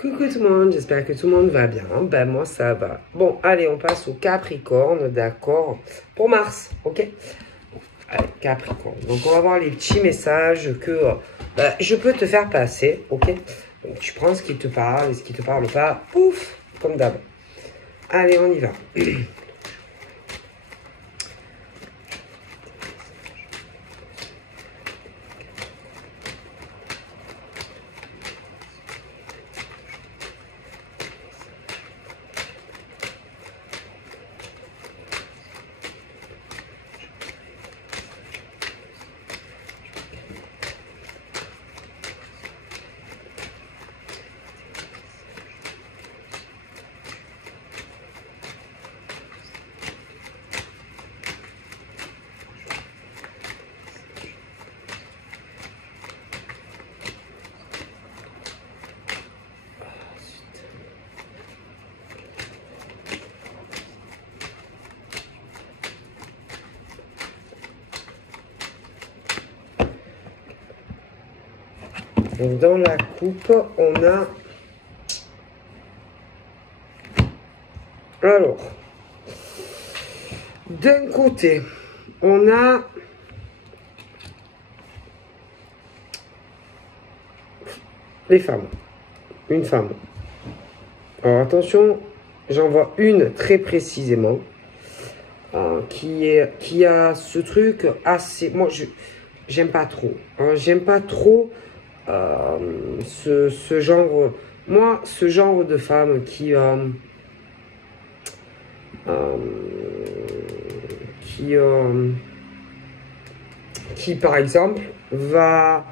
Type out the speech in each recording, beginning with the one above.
Coucou tout le monde, j'espère que tout le monde va bien. Ben moi ça va. Bon, allez, on passe au Capricorne, d'accord? Pour Mars, ok? Allez, Capricorne. Donc on va voir les petits messages que je peux te faire passer, ok? Donc tu prends ce qui te parle et ce qui te parle pas, pouf, comme d'hab. Allez, on y va. Donc dans la coupe, on a... Alors, d'un côté, on a... les femmes. Une femme. Alors attention, j'en vois une très précisément qui a ce truc assez... Moi, j'aime pas trop. J'aime pas trop ce genre... Moi, ce genre de femme qui par exemple, va...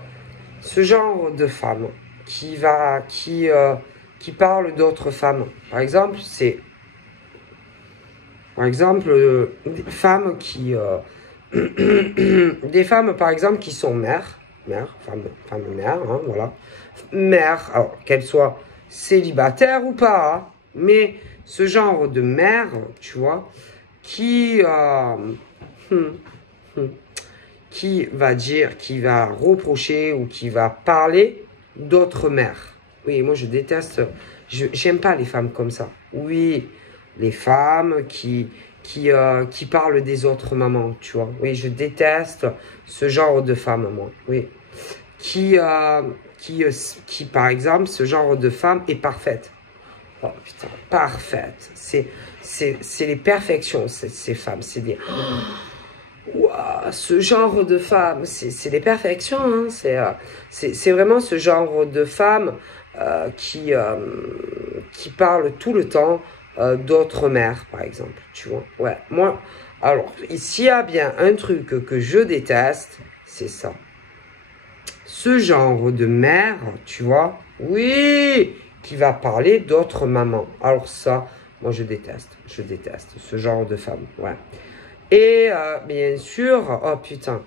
Ce genre de femme qui parle d'autres femmes. Par exemple, c'est... Par exemple, des femmes qui... des femmes, par exemple, qui sont mères. Femme mère, hein, voilà. Mère, alors qu'elle soit célibataire ou pas, hein, mais ce genre de mère, tu vois, qui va dire, qui va reprocher ou qui va parler d'autres mères. Oui, moi je déteste, j'aime pas les femmes comme ça. Oui, les femmes qui parlent des autres mamans, tu vois. Oui, je déteste ce genre de femmes, moi. Oui, qui par exemple, ce genre de femme est parfaite. Oh putain, parfaite. C'est les perfections, ces femmes. C'est des... Wow, ce genre de femme, c'est des perfections. Hein. C'est vraiment ce genre de femme qui parle tout le temps d'autres mères, par exemple. Tu vois, ouais. Moi, alors, s'il y a bien un truc que je déteste, c'est ça. Ce genre de mère, tu vois, oui, qui va parler d'autres mamans. Alors ça, moi je déteste ce genre de femme, ouais. Et bien sûr, oh putain,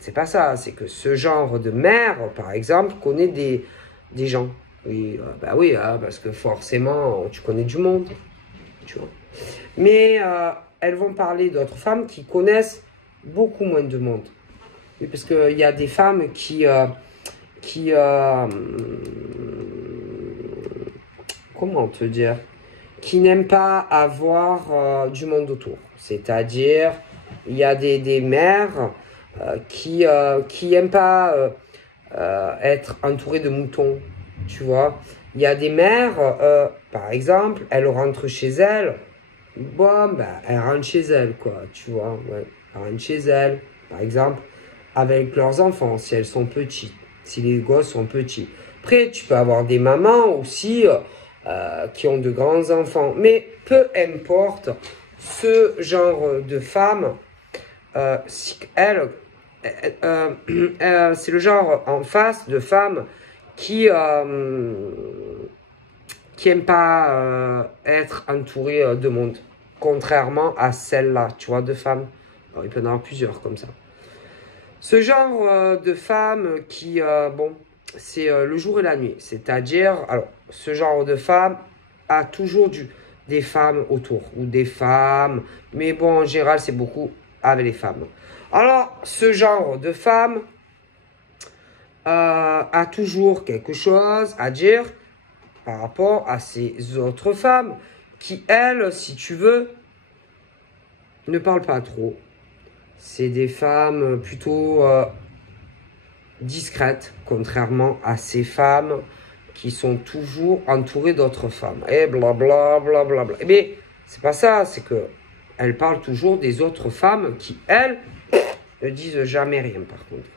c'est pas ça, c'est que ce genre de mère, par exemple, connaît des gens. Oui, bah oui, parce que forcément, tu connais du monde, tu vois. Mais elles vont parler d'autres femmes qui connaissent beaucoup moins de monde. Oui, parce qu'il y a des femmes comment te dire, qui n'aiment pas avoir du monde autour. C'est-à-dire, il y a des mères qui n'aiment pas être entourées de moutons, tu vois. Il y a des mères, par exemple, elles rentrent chez elles, bon, ben, elles rentrent chez elles, quoi, tu vois. Ouais. Elles rentrent chez elles, par exemple, avec leurs enfants, si elles sont petites, si les gosses sont petits. Après, tu peux avoir des mamans aussi qui ont de grands enfants. Mais peu importe, ce genre de femme, c'est le genre en face de femmes qui n'aiment pas être entourées de monde. Contrairement à celle-là, tu vois, de femmes. Alors, il peut y en avoir plusieurs comme ça. Ce genre de femme qui, bon, c'est le jour et la nuit. C'est-à-dire, alors, ce genre de femme a toujours des femmes autour. Ou des femmes, mais bon, en général, c'est beaucoup avec les femmes. Alors, ce genre de femme a toujours quelque chose à dire par rapport à ces autres femmes qui, elles, si tu veux, ne parlent pas trop. C'est des femmes plutôt discrètes, contrairement à ces femmes qui sont toujours entourées d'autres femmes. Et blablabla, blablabla. Eh bien, c'est pas ça, c'est que elles parlent toujours des autres femmes qui, elles, ne disent jamais rien, par contre.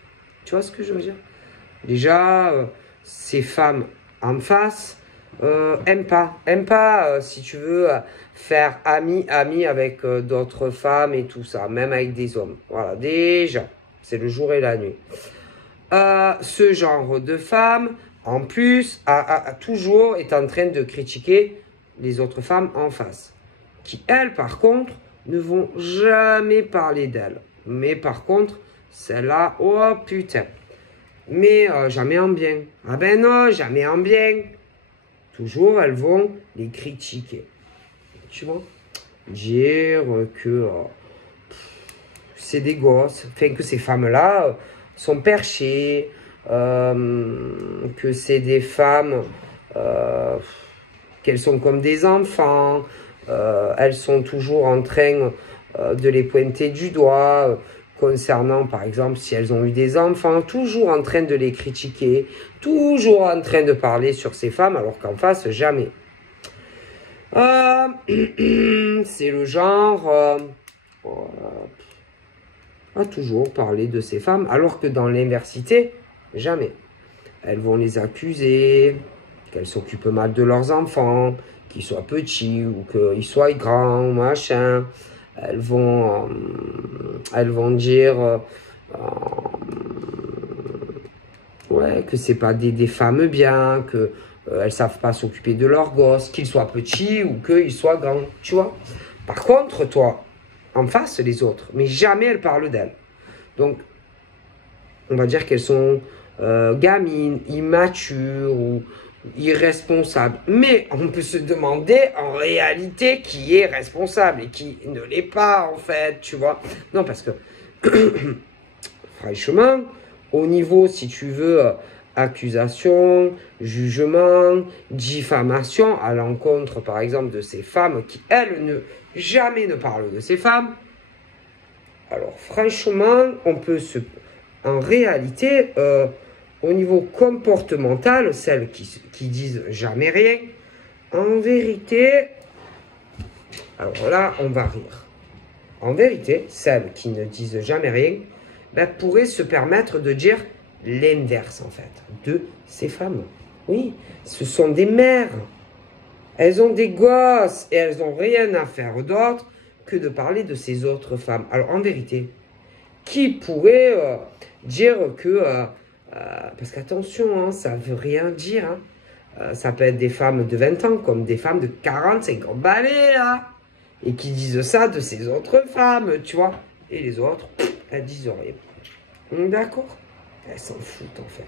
Tu vois ce que je veux dire? Déjà, ces femmes en face aiment pas, si tu veux, faire ami avec d'autres femmes et tout ça, même avec des hommes. Voilà, déjà, c'est le jour et la nuit. Ce genre de femme, en plus, toujours est en train de critiquer les autres femmes en face, qui, elles, par contre, ne vont jamais parler d'elles. Mais par contre, celle-là, oh putain. Mais jamais en bien. Ah ben non, jamais en bien. Toujours, elles vont les critiquer. Tu vois? Dire que c'est des gosses. Enfin, que ces femmes-là sont perchées. Que c'est des femmes... qu'elles sont comme des enfants. Elles sont toujours en train de les pointer du doigt, concernant, par exemple, si elles ont eu des enfants, toujours en train de les critiquer, toujours en train de parler sur ces femmes, alors qu'en face, jamais. C'est le genre à toujours parler de ces femmes, alors que dans l'inversité, jamais. Elles vont les accuser, qu'elles s'occupent mal de leurs enfants, qu'ils soient petits ou qu'ils soient grands, machin. Elles vont dire ouais, que c'est pas des femmes bien, que elles savent pas s'occuper de leurs gosses, qu'ils soient petits ou qu'ils soient grands, tu vois. Par contre, toi, en face, les autres, mais jamais elles parlent d'elles. Donc, on va dire qu'elles sont gamines, immatures ou irresponsables. Mais on peut se demander en réalité qui est responsable et qui ne l'est pas en fait, tu vois. Non, parce que franchement, au niveau, si tu veux, accusation, jugement, diffamation à l'encontre, par exemple, de ces femmes qui, elles, jamais ne parlent de ces femmes. Alors, franchement, on peut se... En réalité, au niveau comportemental, celles qui disent jamais rien, en vérité, alors là, on va rire. En vérité, celles qui ne disent jamais rien, ben, pourraient se permettre de dire l'inverse, en fait, de ces femmes. Oui, ce sont des mères. Elles ont des gosses et elles n'ont rien à faire d'autre que de parler de ces autres femmes. Alors, en vérité, qui pourrait dire que... parce qu'attention, hein, ça ne veut rien dire. Hein. Ça peut être des femmes de 20 ans comme des femmes de 40, 50 balais, hein, et qui disent ça de ces autres femmes, tu vois. Et les autres, elles disent rien. D'accord? Elles s'en foutent, en fait.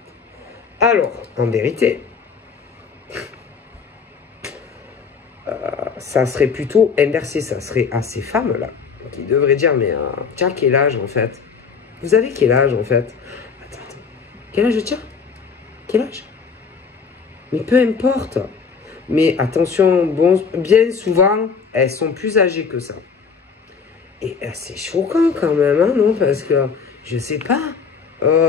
Alors, en vérité, ça serait plutôt inversé. Ça serait à ces femmes-là qui devraient dire, mais tiens, quel âge, en fait? Vous avez quel âge, en fait? Attends. Quel âge tiens? Quel âge? Mais peu importe. Mais attention, bon, bien souvent, elles sont plus âgées que ça. Et c'est choquant quand même, hein, non? Parce que, je sais pas,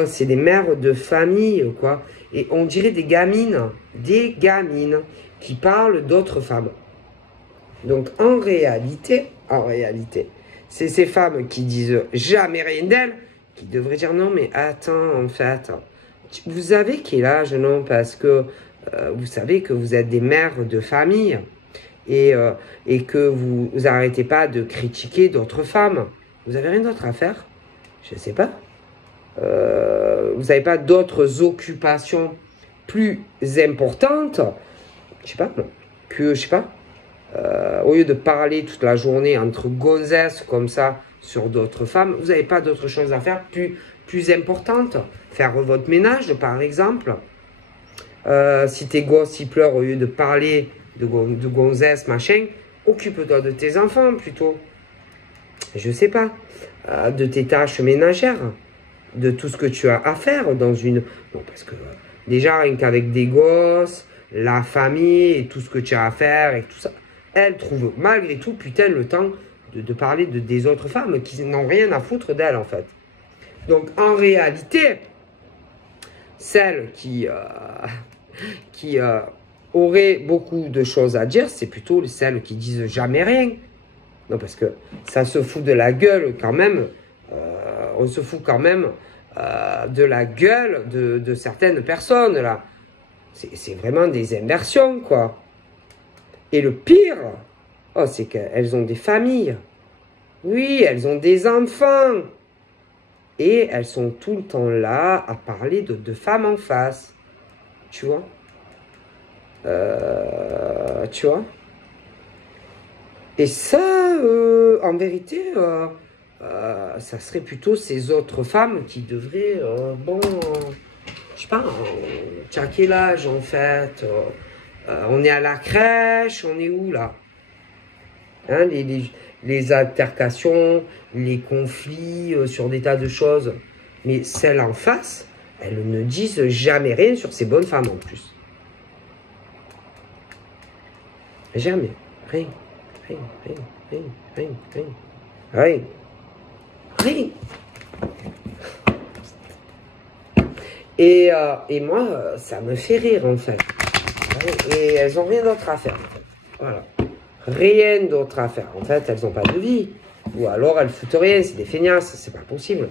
c'est des mères de famille, quoi. Et on dirait des gamines qui parlent d'autres femmes. Donc, en réalité, c'est ces femmes qui disent jamais rien d'elles, qui devraient dire non, mais attends, en fait, vous avez quel âge, non? Parce que vous savez que vous êtes des mères de famille et que vous n'arrêtez pas de critiquer d'autres femmes. Vous avez rien d'autre à faire? Je sais pas. Vous n'avez pas d'autres occupations plus importantes, je sais pas, que, je sais pas, au lieu de parler toute la journée entre gonzesses comme ça sur d'autres femmes, vous n'avez pas d'autres choses à faire plus importantes. Faire votre ménage, par exemple. Si tes gosses ils pleurent, au lieu de parler de gonzesses, machin, occupe-toi de tes enfants plutôt. Je sais pas. De tes tâches ménagères. De tout ce que tu as à faire dans une... Non, parce que déjà, rien qu'avec des gosses, la famille et tout ce que tu as à faire et tout ça. Elle trouve malgré tout, putain, le temps de parler des autres femmes qui n'ont rien à foutre d'elle, en fait. Donc, en réalité, celles qui auraient beaucoup de choses à dire, c'est plutôt celles qui disent jamais rien. Non, parce que ça se fout de la gueule quand même. On se fout quand même de la gueule de certaines personnes, là. C'est vraiment des inversions, quoi. Et le pire, oh, c'est qu'elles ont des familles. Oui, elles ont des enfants. Et elles sont tout le temps là à parler de femmes en face. Tu vois? Tu vois? Et ça, en vérité, ça serait plutôt ces autres femmes qui devraient, bon, je sais pas, tu as quel âge en fait? On est à la crèche, on est où là? Hein, les altercations, les conflits sur des tas de choses. Mais celles en face, elles ne disent jamais rien sur ces bonnes femmes en plus. Jamais. Rien. Rien, rien, rien, rien, rien. Rien. Rien. Et moi, ça me fait rire en fait. Et elles n'ont rien d'autre à faire. En fait. Voilà. Rien d'autre à faire. En fait, elles n'ont pas de vie. Ou alors elles foutent rien, c'est des feignasses, c'est pas possible.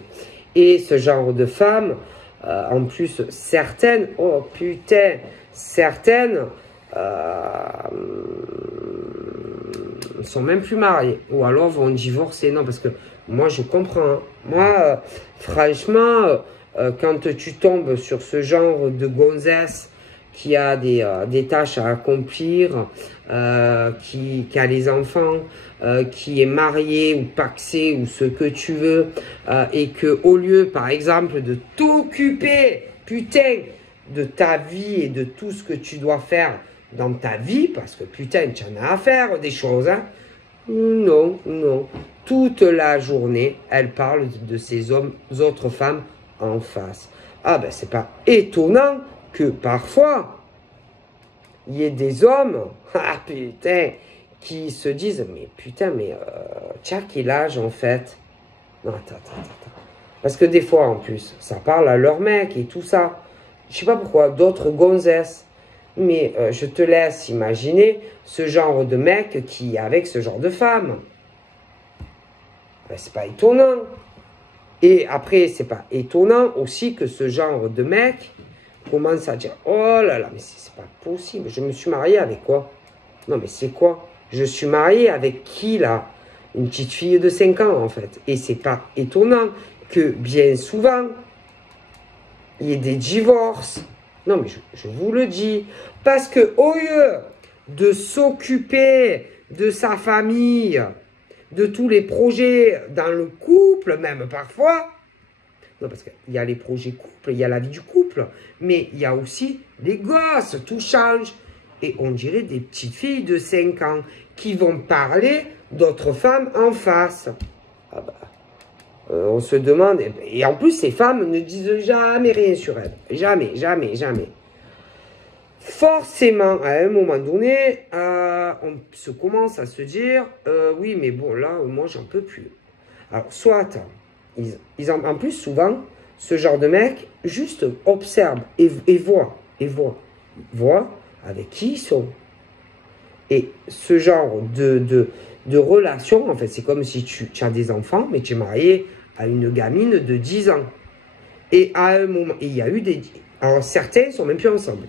Et ce genre de femmes, en plus, certaines, oh putain, certaines sont même plus mariées. Ou alors vont divorcer. Non, parce que moi, je comprends. Hein. Moi, franchement, quand tu tombes sur ce genre de gonzesse qui a des tâches à accomplir, qui a les enfants, qui est marié ou pacsé ou ce que tu veux, et que au lieu, par exemple, de t'occuper, putain, de ta vie et de tout ce que tu dois faire dans ta vie, parce que putain, tu en as à faire des choses, hein. Non, non. Toute la journée, elle parle de ces autres femmes en face. Ah ben, c'est pas étonnant que parfois, il y ait des hommes, ah putain, qui se disent, mais putain, mais tu as quel âge en fait? Non, attends. Parce que des fois, en plus, ça parle à leur mec et tout ça. Je sais pas pourquoi, d'autres gonzesses. Mais je te laisse imaginer ce genre de mec qui est avec ce genre de femme. Ben, c'est pas étonnant. Et après, c'est pas étonnant aussi que ce genre de mec commence à dire, oh là là, mais c'est pas possible. Je me suis marié avec quoi? Non, mais c'est quoi? Je suis marié avec qui là? Une petite fille de 5 ans en fait. Et c'est pas étonnant que bien souvent, il y ait des divorces. Non, mais je vous le dis. Parce que au lieu de s'occuper de sa famille, de tous les projets dans le couple, même parfois, non, parce qu'il y a les projets couple, il y a la vie du couple, mais il y a aussi les gosses, tout change. Et on dirait des petites filles de 5 ans qui vont parler d'autres femmes en face. Ah bah, on se demande, et en plus ces femmes ne disent jamais rien sur elles. Jamais, jamais, jamais. Forcément, à un moment donné, on se commence à se dire, oui mais bon là, moi j'en peux plus. Alors soit, en plus souvent, ce genre de mec juste observe et voit avec qui ils sont. Et ce genre de relation, en fait, c'est comme si tu as des enfants, mais tu es marié à une gamine de 10 ans. Et à un moment, il y a eu des... Alors, certains sont même plus ensemble.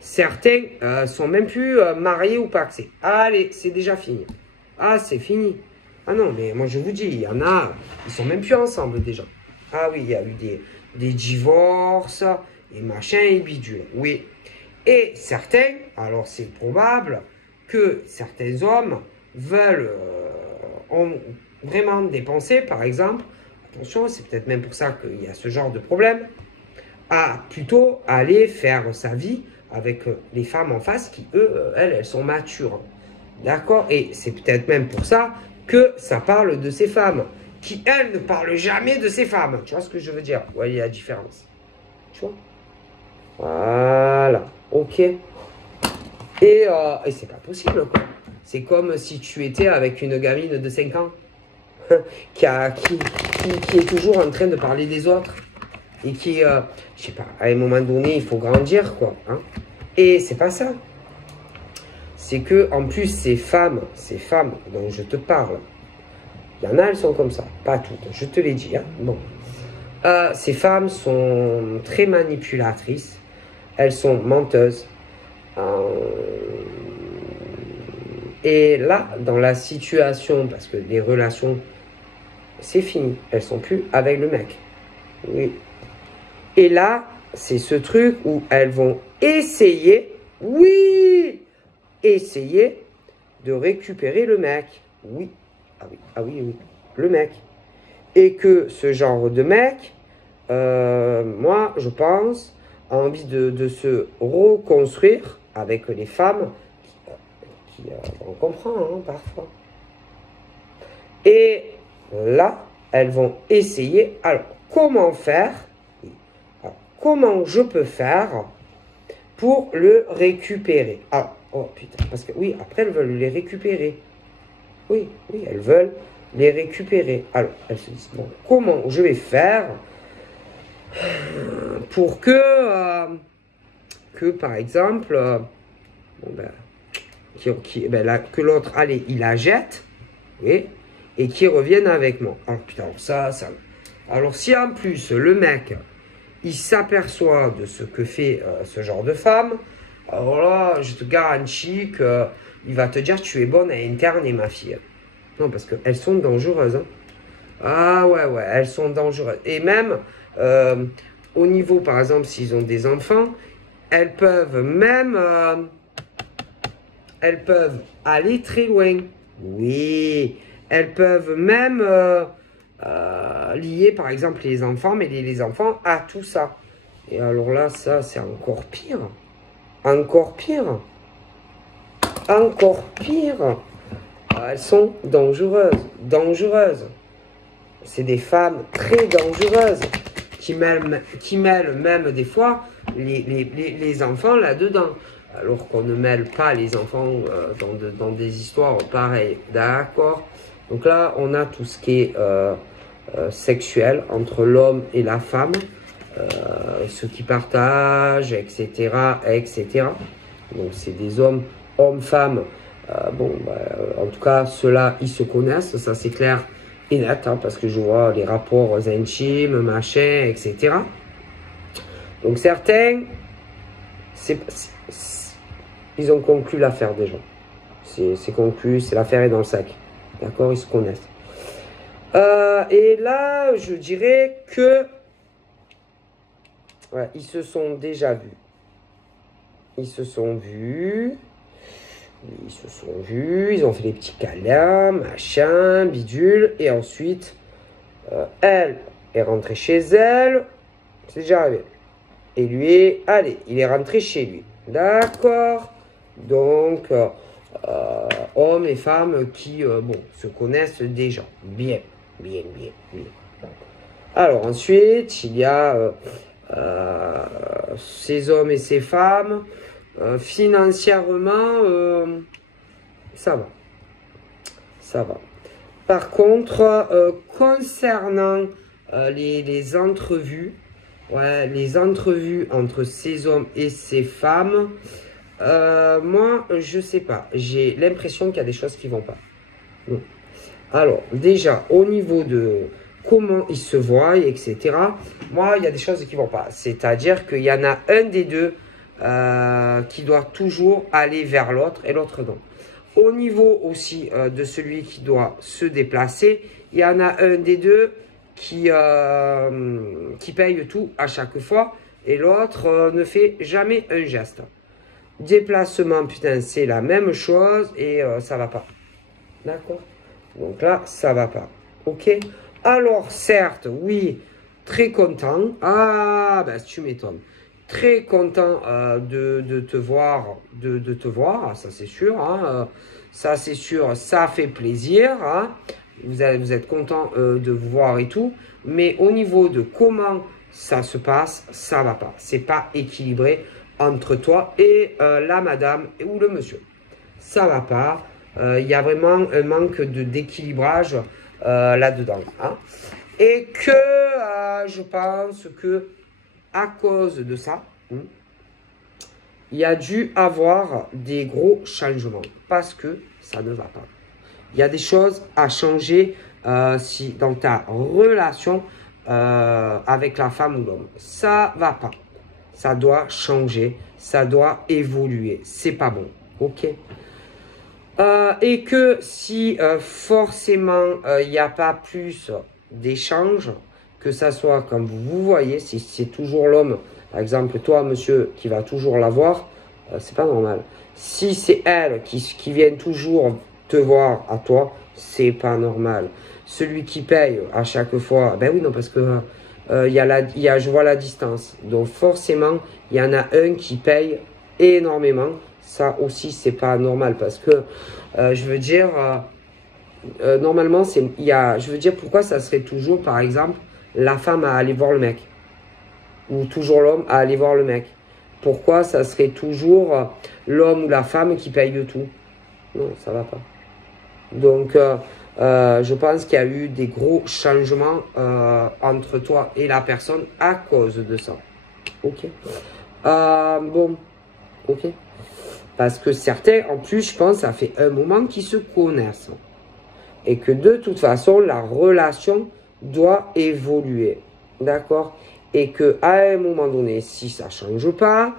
Certains sont même plus mariés ou pacsés. Allez, c'est déjà fini. Ah, c'est fini. Ah non, mais moi, je vous dis, il y en a, ils sont même plus ensemble, déjà. Ah oui, il y a eu des divorces, et machin, et bidule. Oui. Et certains, alors c'est probable que certains hommes veulent, ont vraiment dépensé, par exemple, attention, c'est peut-être même pour ça qu'il y a ce genre de problème, à plutôt aller faire sa vie avec les femmes en face qui, elles sont matures. D'accord? Et c'est peut-être même pour ça que ça parle de ces femmes, qui, elles, ne parlent jamais de ces femmes. Tu vois ce que je veux dire? Vous voyez la différence? Tu vois? Voilà. Ok. Et c'est pas possible, quoi. C'est comme si tu étais avec une gamine de 5 ans qui est toujours en train de parler des autres. Et qui, je sais pas, à un moment donné, il faut grandir, quoi. Hein. Et c'est pas ça. C'est que, en plus, ces femmes dont je te parle, il y en a, elles sont comme ça. Pas toutes, je te l'ai dit. Hein. Bon. Ces femmes sont très manipulatrices. Elles sont menteuses. Et là, dans la situation, parce que les relations, c'est fini. Elles sont plus avec le mec. Oui. Et là, c'est ce truc où elles vont essayer, oui, essayer de récupérer le mec. Oui. Ah oui, ah oui, oui. Le mec. Et que ce genre de mec, moi, je pense, a envie de se reconstruire avec les femmes qui on comprend hein, parfois. Et là, elles vont essayer. Alors, comment faire? Alors, comment je peux faire pour le récupérer? Ah, oh putain, parce que oui, après, elles veulent les récupérer. Oui, oui, elles veulent les récupérer. Alors, elles se disent, bon, comment je vais faire pour que par exemple, bon, ben, que l'autre, allez, il la jette, oui, et qu'il revienne avec moi. Alors, putain, ça. Alors, si en plus, le mec, il s'aperçoit de ce que fait ce genre de femme, alors là, je te garantis qu'il va te dire, tu es bonne à interner, ma fille. Non, parce qu'elles sont dangereuses. Hein. Ah ouais, elles sont dangereuses. Et même, au niveau, par exemple, s'ils ont des enfants, elles peuvent même... elles peuvent aller très loin. Oui, elles peuvent même lier, par exemple, les enfants, mais les enfants à tout ça. Et alors là, ça, c'est encore pire. Encore pire. Encore pire. Elles sont dangereuses. Dangereuses. C'est des femmes très dangereuses qui mêlent même des fois les enfants là-dedans. Alors qu'on ne mêle pas les enfants dans des histoires pareilles. D'accord? Donc là, on a tout ce qui est sexuel entre l'homme et la femme. Ceux qui partagent, etc. etc. Donc c'est des hommes-femmes. En tout cas, ceux-là, ils se connaissent, ça c'est clair et net, hein, parce que je vois les rapports intimes, machin, etc. Donc certains, ils ont conclu l'affaire déjà. C'est conclu, c'est l'affaire est dans le sac. D'accord, ils se connaissent. Et là, je dirais que ouais, ils se sont déjà vus. Ils se sont vus, ils ont fait des petits câlins, machin, bidule, et ensuite, elle est rentrée chez elle, c'est déjà arrivé. Et lui, allez, il est rentré chez lui. D'accord? Donc, hommes et femmes qui, se connaissent déjà. Bien. Alors, ensuite, il y a ces hommes et ces femmes. Financièrement, ça va. Par contre, concernant les entrevues, ouais, les entrevues entre ces hommes et ces femmes, moi, je sais pas. J'ai l'impression qu'il y a des choses qui vont pas. Bon. Alors, déjà, au niveau de comment ils se voient, etc., moi, il y a des choses qui vont pas. C'est-à-dire qu'il y en a un des deux qui doit toujours aller vers l'autre et l'autre non. Au niveau aussi de celui qui doit se déplacer, il y en a un des deux qui paye tout à chaque fois et l'autre ne fait jamais un geste. Déplacement, putain, c'est la même chose et ça va pas. D'accord? Donc là, ça va pas. Ok? Alors, certes, oui, très content. Ah, ben, tu m'étonnes. Très content de te voir, ça c'est sûr. Hein, ça c'est sûr, ça fait plaisir. Hein, vous êtes content de vous voir et tout. Mais au niveau de comment ça se passe, ça va pas. C'est pas équilibré entre toi et la madame ou le monsieur. Ça va pas. Il y a vraiment un manque d'équilibrage là-dedans. Hein. Et que je pense que à cause de ça, il y a dû avoir des gros changements parce que ça ne va pas. Il y a des choses à changer si dans ta relation avec la femme ou l'homme. Ça va pas. Ça doit changer. Ça doit évoluer. C'est pas bon. Ok? Et que si forcément il n'y a pas plus d'échanges, que ça soit comme vous voyez, si c'est toujours l'homme, par exemple toi monsieur qui va toujours la voir, c'est pas normal. Si c'est elle qui vient toujours te voir à toi, c'est pas normal. Celui qui paye à chaque fois, ben oui non parce que je vois la distance, donc forcément il y en a un qui paye énormément. Ça aussi c'est pas normal parce que je veux dire normalement je veux dire pourquoi ça serait toujours par exemple la femme à aller voir le mec ou toujours l'homme à aller voir le mec. Pourquoi ça serait toujours l'homme ou la femme qui paye tout? Non, ça va pas. Donc je pense qu'il y a eu des gros changements entre toi et la personne à cause de ça. Ok. Bon. Ok. Parce que certains, en plus, je pense, ça fait un moment qu'ils se connaissent. Et que de toute façon, la relation doit évoluer. D'accord? Et qu'à un moment donné, si ça ne change pas,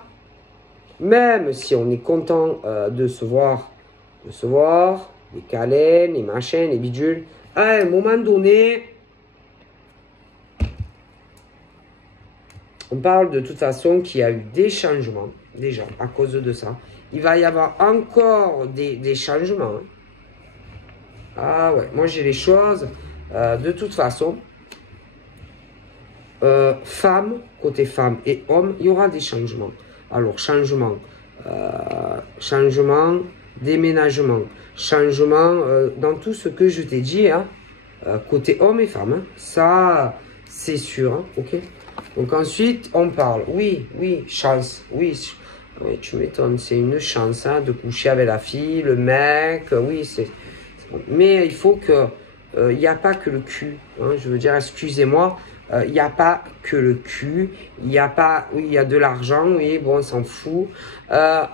même si on est content de se voir, les câlins, les machins, les bidules, à un moment donné, on parle de toute façon qu'il y a eu des changements, déjà, à cause de ça. Il va y avoir encore des changements. Hein. Ah ouais, moi j'ai les choses. De toute façon, côté femme et homme, il y aura des changements. Alors, changement, déménagement, changement dans tout ce que je t'ai dit, hein, côté homme et femme. Hein, ça, c'est sûr, hein, ok? Donc ensuite, on parle, oui, chance, oui, tu m'étonnes, c'est une chance hein, de coucher avec la fille, le mec, oui, c'est bon. Mais il faut que, il n'y a pas que le cul, hein, je veux dire, excusez-moi, il n'y a pas que le cul, il n'y a pas, oui, il y a de l'argent, oui, bon, on s'en fout,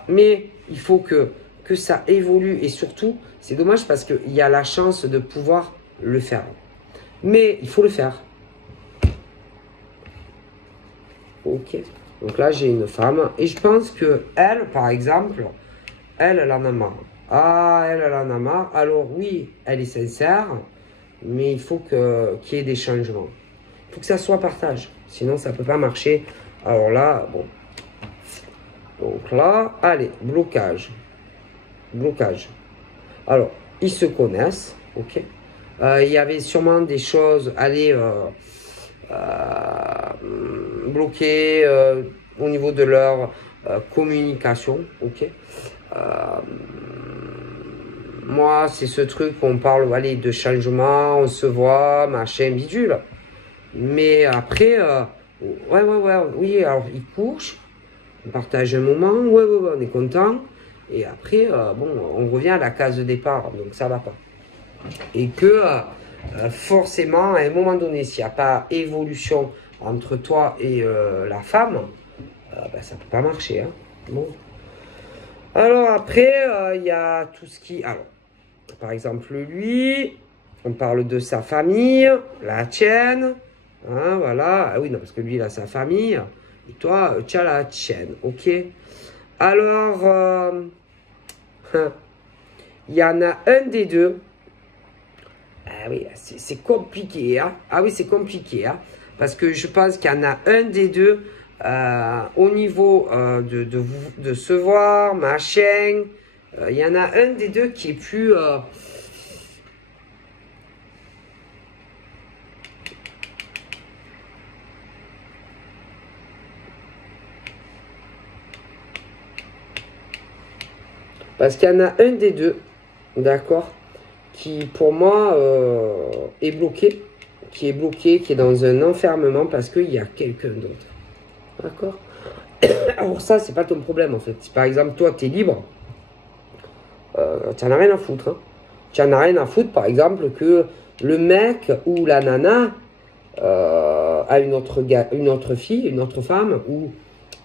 mais il faut que ça évolue et surtout, c'est dommage parce qu'il y a la chance de pouvoir le faire. Mais il faut le faire. Ok, donc là j'ai une femme et je pense que elle, par exemple, elle en a marre. Ah, elle en a marre. Alors oui, elle est sincère, mais il faut qu'il y ait des changements. Il faut que ça soit partage, sinon ça ne peut pas marcher. Alors là, bon. Donc là, allez, blocage. Blocage. Alors, ils se connaissent, ok. Il y avait sûrement des choses, allez... bloqués au niveau de leur communication, ok. Moi, c'est ce truc on parle, allez, de changement, on se voit, machin, bidule. Mais après, oui, alors ils couchent, on partage un moment, ouais, on est content. Et après, bon, on revient à la case de départ, donc ça va pas. Et que forcément, à un moment donné, s'il n'y a pas évolution entre toi et la femme, ben, ça ne peut pas marcher. Hein. Bon. Alors après, il y a tout ce qui... Alors, par exemple, lui, on parle de sa famille, la tienne. Hein, voilà. Ah oui, non, parce que lui, il a sa famille. Et toi, tu as la tienne. Ok. Alors, il y en a un des deux. Ah oui, c'est compliqué. Hein? Ah oui, c'est compliqué. Hein? Parce que je pense qu'il y en a un des deux au niveau de se voir, machin. Il y en a un des deux qui est plus... Parce qu'il y en a un des deux, d'accord, qui pour moi est bloqué, qui est bloqué, qui est dans un enfermement parce qu'il y a quelqu'un d'autre. D'accord? Alors ça, c'est pas ton problème en fait. Si par exemple, toi, tu es libre, tu n'en as rien à foutre. Hein. Tu n'en as rien à foutre, par exemple, que le mec ou la nana a une autre fille, une autre femme, ou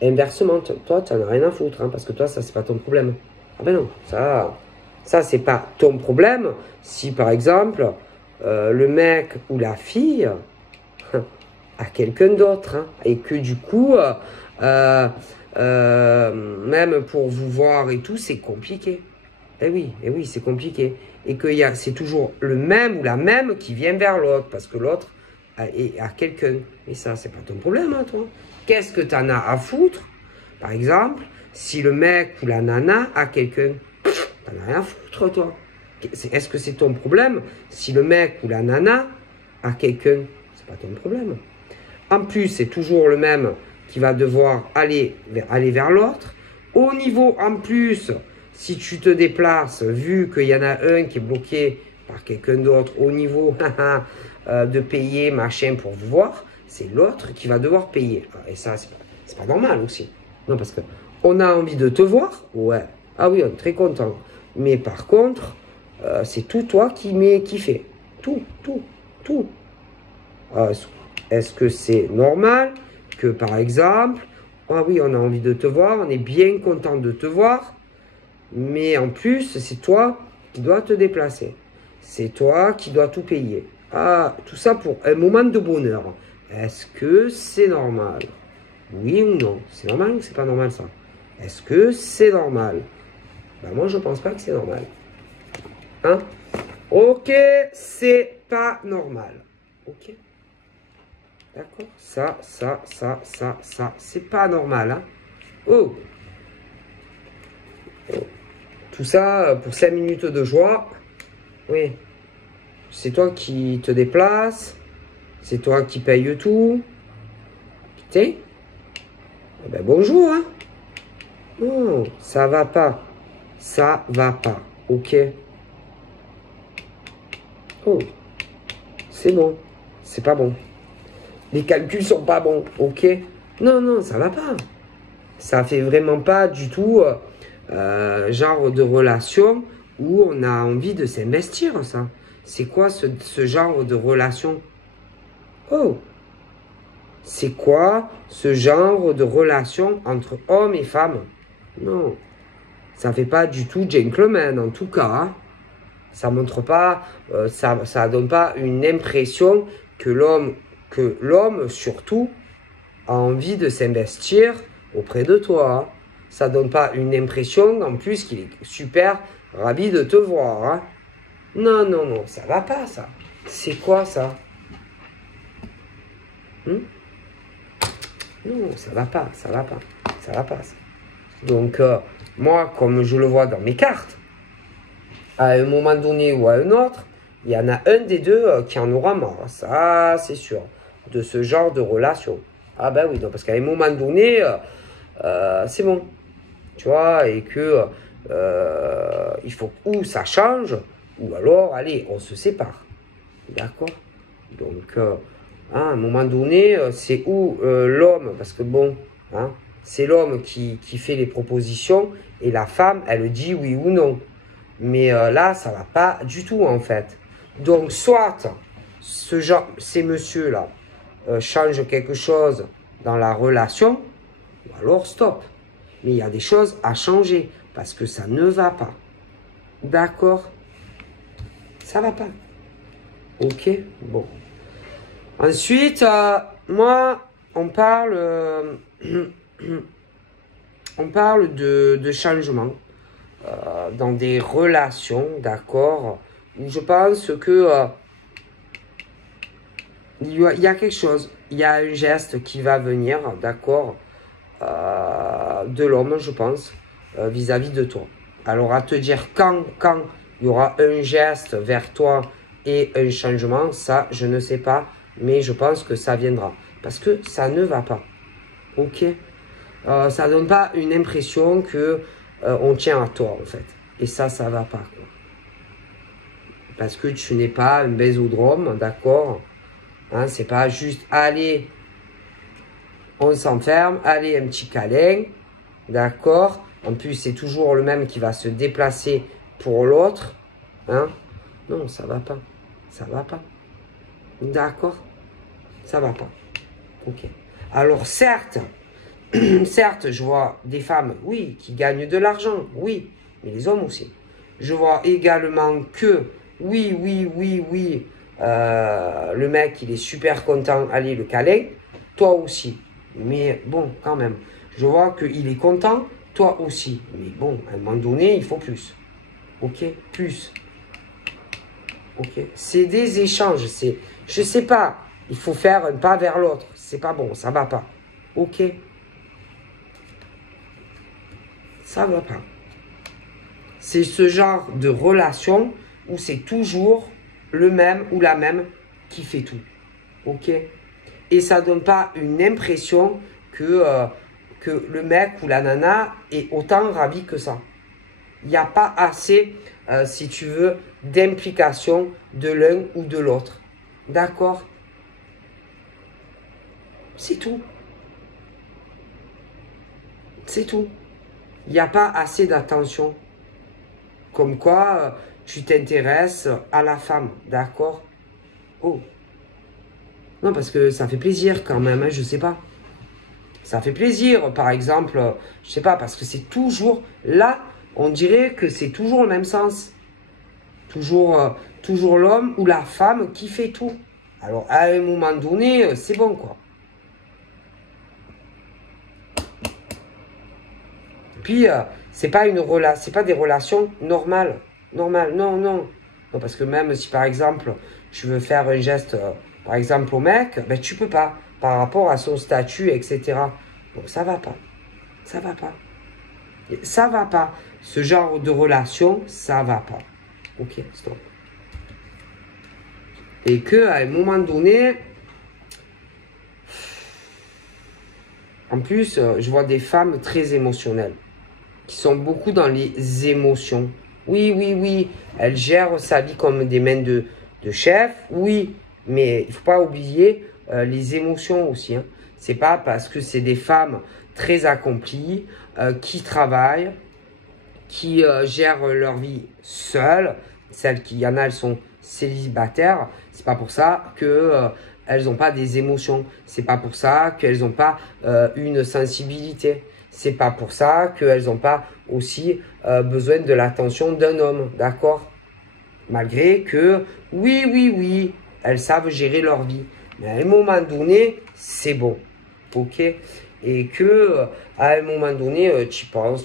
inversement, toi, tu n'en as rien à foutre, hein, parce que toi, ça, c'est pas ton problème. Ah ben non, ça c'est pas ton problème. Si, par exemple, le mec ou la fille a quelqu'un d'autre, hein, et que du coup, même pour vous voir et tout, c'est compliqué. Eh oui, c'est compliqué. Et que c'est toujours le même ou la même qui vient vers l'autre, parce que l'autre a quelqu'un. Et ça, c'est pas ton problème, hein, toi. Qu'est-ce que tu en as à foutre, par exemple, si le mec ou la nana a quelqu'un? T'en as rien à foutre, toi. Est-ce que c'est ton problème si le mec ou la nana a quelqu'un? C'est pas ton problème. En plus, c'est toujours le même qui va devoir aller vers l'autre. Au niveau, en plus, si tu te déplaces, vu qu'il y en a un qui est bloqué par quelqu'un d'autre, au niveau de payer, machin, pour vous voir, c'est l'autre qui va devoir payer. Et ça, c'est pas normal aussi. Non, parce que on a envie de te voir, ouais. Ah oui, on est très content. Mais par contre, c'est tout toi qui fait. Tout. Est-ce que c'est normal que, par exemple, ah oui, on a envie de te voir, on est bien content de te voir, mais en plus, c'est toi qui dois te déplacer. C'est toi qui dois tout payer. Ah, tout ça pour un moment de bonheur. Est-ce que c'est normal? Oui ou non? C'est normal ou c'est pas normal ça? Est-ce que c'est normal? Ben moi, je pense pas que c'est normal. Hein? Ok, c'est pas normal. Ok? D'accord? Ça, c'est pas normal. Hein? Oh! Tout ça pour 5 minutes de joie. Oui. C'est toi qui te déplaces. C'est toi qui paye tout. Putain. Eh ben bonjour. Hein? Non, ça va pas. Ça va pas. Ok? Oh. C'est bon. C'est pas bon. Les calculs sont pas bons. Ok? Non, ça va pas. Ça fait vraiment pas du tout genre de relation où on a envie de s'investir, ça. C'est quoi ce genre de relation? Oh! C'est quoi ce genre de relation entre hommes et femmes? Non. Ça fait pas du tout gentleman, en tout cas. Hein. Ça montre pas, ça donne pas une impression que l'homme, surtout, a envie de s'investir auprès de toi. Hein. Ça donne pas une impression, en plus, qu'il est super ravi de te voir. Hein. Non, ça va pas, ça. C'est quoi, ça? Non, ça va pas. Ça va pas, ça. Donc, moi, comme je le vois dans mes cartes, à un moment donné ou à un autre, il y en a un des deux qui en aura marre. Ça, c'est sûr. De ce genre de relation. Ah ben oui, non, parce qu'à un moment donné, c'est bon. Tu vois, et que il faut ou ça change, ou alors, allez, on se sépare. D'accord? Donc, à un moment donné, c'est où l'homme, parce que bon, hein, c'est l'homme qui fait les propositions, et la femme, elle dit oui ou non. Mais là, ça va pas du tout, en fait. Donc, soit ces messieurs-là changent quelque chose dans la relation, ou alors stop. Mais il y a des choses à changer, parce que ça ne va pas. D'accord? Ça va pas. Ok? Bon. Ensuite, moi, on parle de changement dans des relations, d'accord, où je pense que il y a quelque chose, il y a un geste qui va venir, d'accord, de l'homme, je pense, vis-à-vis de toi. Alors, à te dire quand il y aura un geste vers toi et un changement, ça, je ne sais pas, mais je pense que ça viendra. Parce que ça ne va pas. Ok? Ça donne pas une impression que on tient à toi, en fait. Et ça va pas, quoi. Parce que tu n'es pas un bésodrome, d'accord? Hein, c'est pas juste, allez, on s'enferme, allez, un petit câlin, d'accord? En plus, c'est toujours le même qui va se déplacer pour l'autre. Hein? Non, ça va pas. Ça va pas. D'accord? Ça va pas. Ok. Alors, certes, certes, je vois des femmes, oui, qui gagnent de l'argent, oui, mais les hommes aussi. Je vois également que, oui, le mec, il est super content, allez, le câlin, toi aussi. Mais bon, quand même, je vois qu'il est content, toi aussi. Mais bon, à un moment donné, il faut plus. Ok? Plus. Ok? C'est des échanges, c'est, je sais pas, il faut faire un pas vers l'autre. C'est pas bon, ça va pas. Ok? Ça va pas. C'est ce genre de relation où c'est toujours le même ou la même qui fait tout. Ok? Et ça donne pas une impression que le mec ou la nana est autant ravi que ça. Il n'y a pas assez, si tu veux, d'implication de l'un ou de l'autre. D'accord? C'est tout. C'est tout. Il n'y a pas assez d'attention. Comme quoi, tu t'intéresses à la femme. D'accord? Oh. Non, parce que ça fait plaisir quand même, hein, je sais pas. Ça fait plaisir, par exemple, je sais pas, parce que c'est toujours, là, on dirait que c'est toujours le même sens. Toujours l'homme ou la femme qui fait tout. Alors, à un moment donné, c'est bon, quoi. Puis, c'est pas des relations normales. Normales, non, non. Non, parce que même si, par exemple, tu veux faire un geste, par exemple, au mec, ben, tu peux pas, par rapport à son statut, etc. Donc, ça va pas. Ça va pas. Ça va pas. Ce genre de relation, ça va pas. Ok, stop. Et que à un moment donné, en plus, je vois des femmes très émotionnelles, qui sont beaucoup dans les émotions. Oui, elle gère sa vie comme des mains de chef, oui, mais il ne faut pas oublier les émotions aussi. Hein. C'est pas parce que c'est des femmes très accomplies, qui travaillent, qui gèrent leur vie seules. Celles qui, y en a, elles sont célibataires. C'est pas pour ça que elles n'ont pas des émotions. C'est pas pour ça qu'elles n'ont pas une sensibilité. C'est pas pour ça qu'elles n'ont pas aussi besoin de l'attention d'un homme, d'accord? Malgré que, oui, elles savent gérer leur vie. Mais à un moment donné, c'est bon, ok? Et que à un moment donné, tu penses.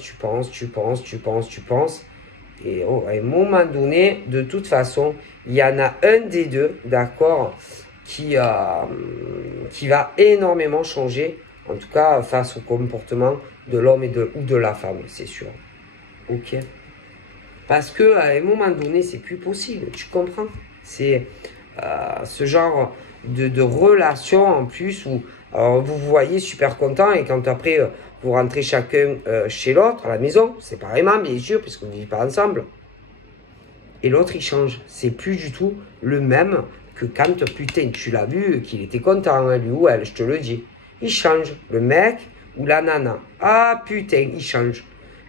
Et oh, à un moment donné, de toute façon, il y en a un des deux, d'accord, qui va énormément changer, en tout cas face au comportement de l'homme ou de la femme, c'est sûr. Ok? Parce que à un moment donné, c'est plus possible, tu comprends? C'est ce genre de relation en plus où alors, vous vous voyez super content et quand après vous rentrez chacun chez l'autre à la maison, séparément bien sûr, puisque vous ne vivez pas ensemble. Et l'autre il change. C'est plus du tout le même que quand putain tu l'as vu qu'il était content, hein, lui ou elle, je te le dis. Il change. Le mec ou la nana. Ah putain, il change.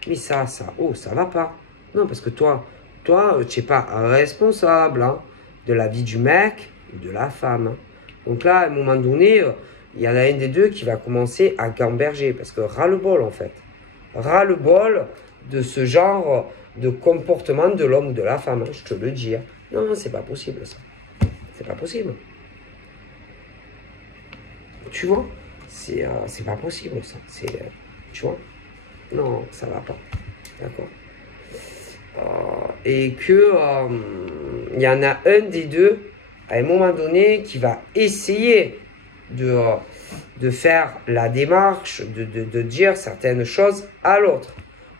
Mais ça, oh, ça va pas. Non, parce que toi, tu n'es pas responsable hein, de la vie du mec ou de la femme. Hein. Donc là, à un moment donné, il y en a un des deux qui va commencer à gamberger. Parce que ras-le-bol, en fait. Ras-le-bol de ce genre de comportement de l'homme ou de la femme. Hein, je te le dis. Hein. Non, c'est pas possible, ça. C'est pas possible. Tu vois? C'est pas possible, ça. Tu vois? Non, ça va pas. D'accord? Et que il y en a un des deux à un moment donné qui va essayer de faire la démarche de dire certaines choses à l'autre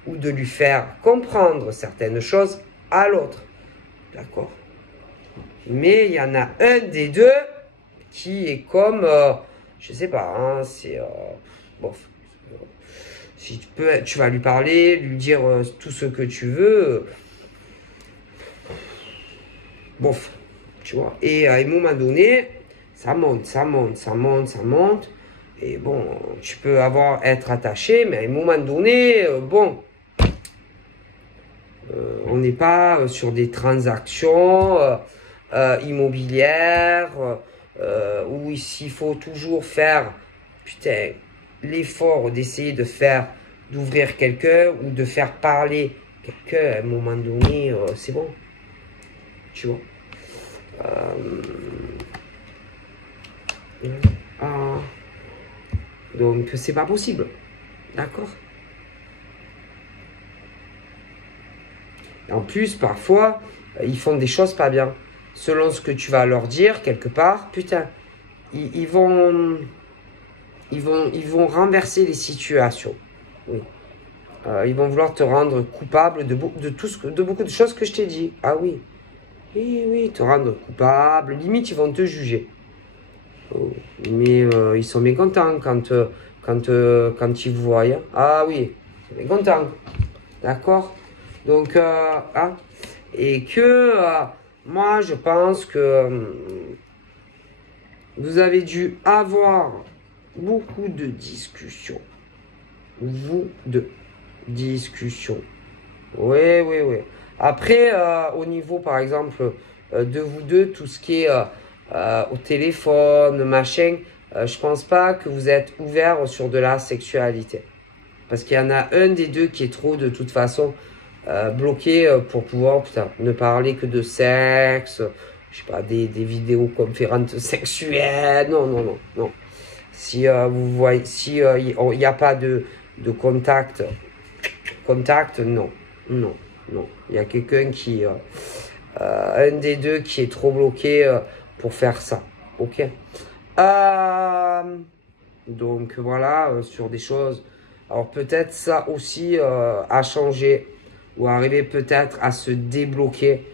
ou de lui faire comprendre certaines choses à l'autre, d'accord, mais il y en a un des deux qui est comme je sais pas hein, c'est bon, si tu vas lui parler, lui dire tout ce que tu veux. Bof, tu vois. Et à un moment donné, ça monte, ça monte, ça monte, ça monte. Et bon, tu peux être attaché, mais à un moment donné, bon, on n'est pas sur des transactions immobilières où il faut toujours faire, putain, l'effort d'essayer d'ouvrir quelqu'un ou de faire parler quelqu'un. À un moment donné, c'est bon, tu vois. Donc, c'est pas possible, d'accord? En plus, parfois, ils font des choses pas bien. Selon ce que tu vas leur dire, quelque part, putain, ils vont renverser les situations. Oui. Ils vont vouloir te rendre coupable de beaucoup de choses que je t'ai dit. Ah oui. Oui, oui, te rendre coupable. Limite, ils vont te juger. Oh. Mais ils sont mécontents quand ils vous voient. Hein. Ah oui, ils sont mécontents. D'accord? Donc, hein? Et que moi, je pense que vous avez dû avoir beaucoup de discussions. Vous deux. Discussions. Oui, oui, oui. Après, au niveau, par exemple, de vous deux, tout ce qui est au téléphone, machin, je pense pas que vous êtes ouvert sur de la sexualité. Parce qu'il y en a un des deux qui est trop, de toute façon, bloqué pour pouvoir, putain, ne parler que de sexe, je sais pas, des vidéoconférences sexuelles. Non, non, non, non. Si vous voyez, si il n'y a pas de contact, non, non, non. Il y a quelqu'un qui, un des deux qui est trop bloqué pour faire ça. Ok. Donc voilà, sur des choses. Alors peut-être ça aussi a changé ou arriver peut-être à se débloquer.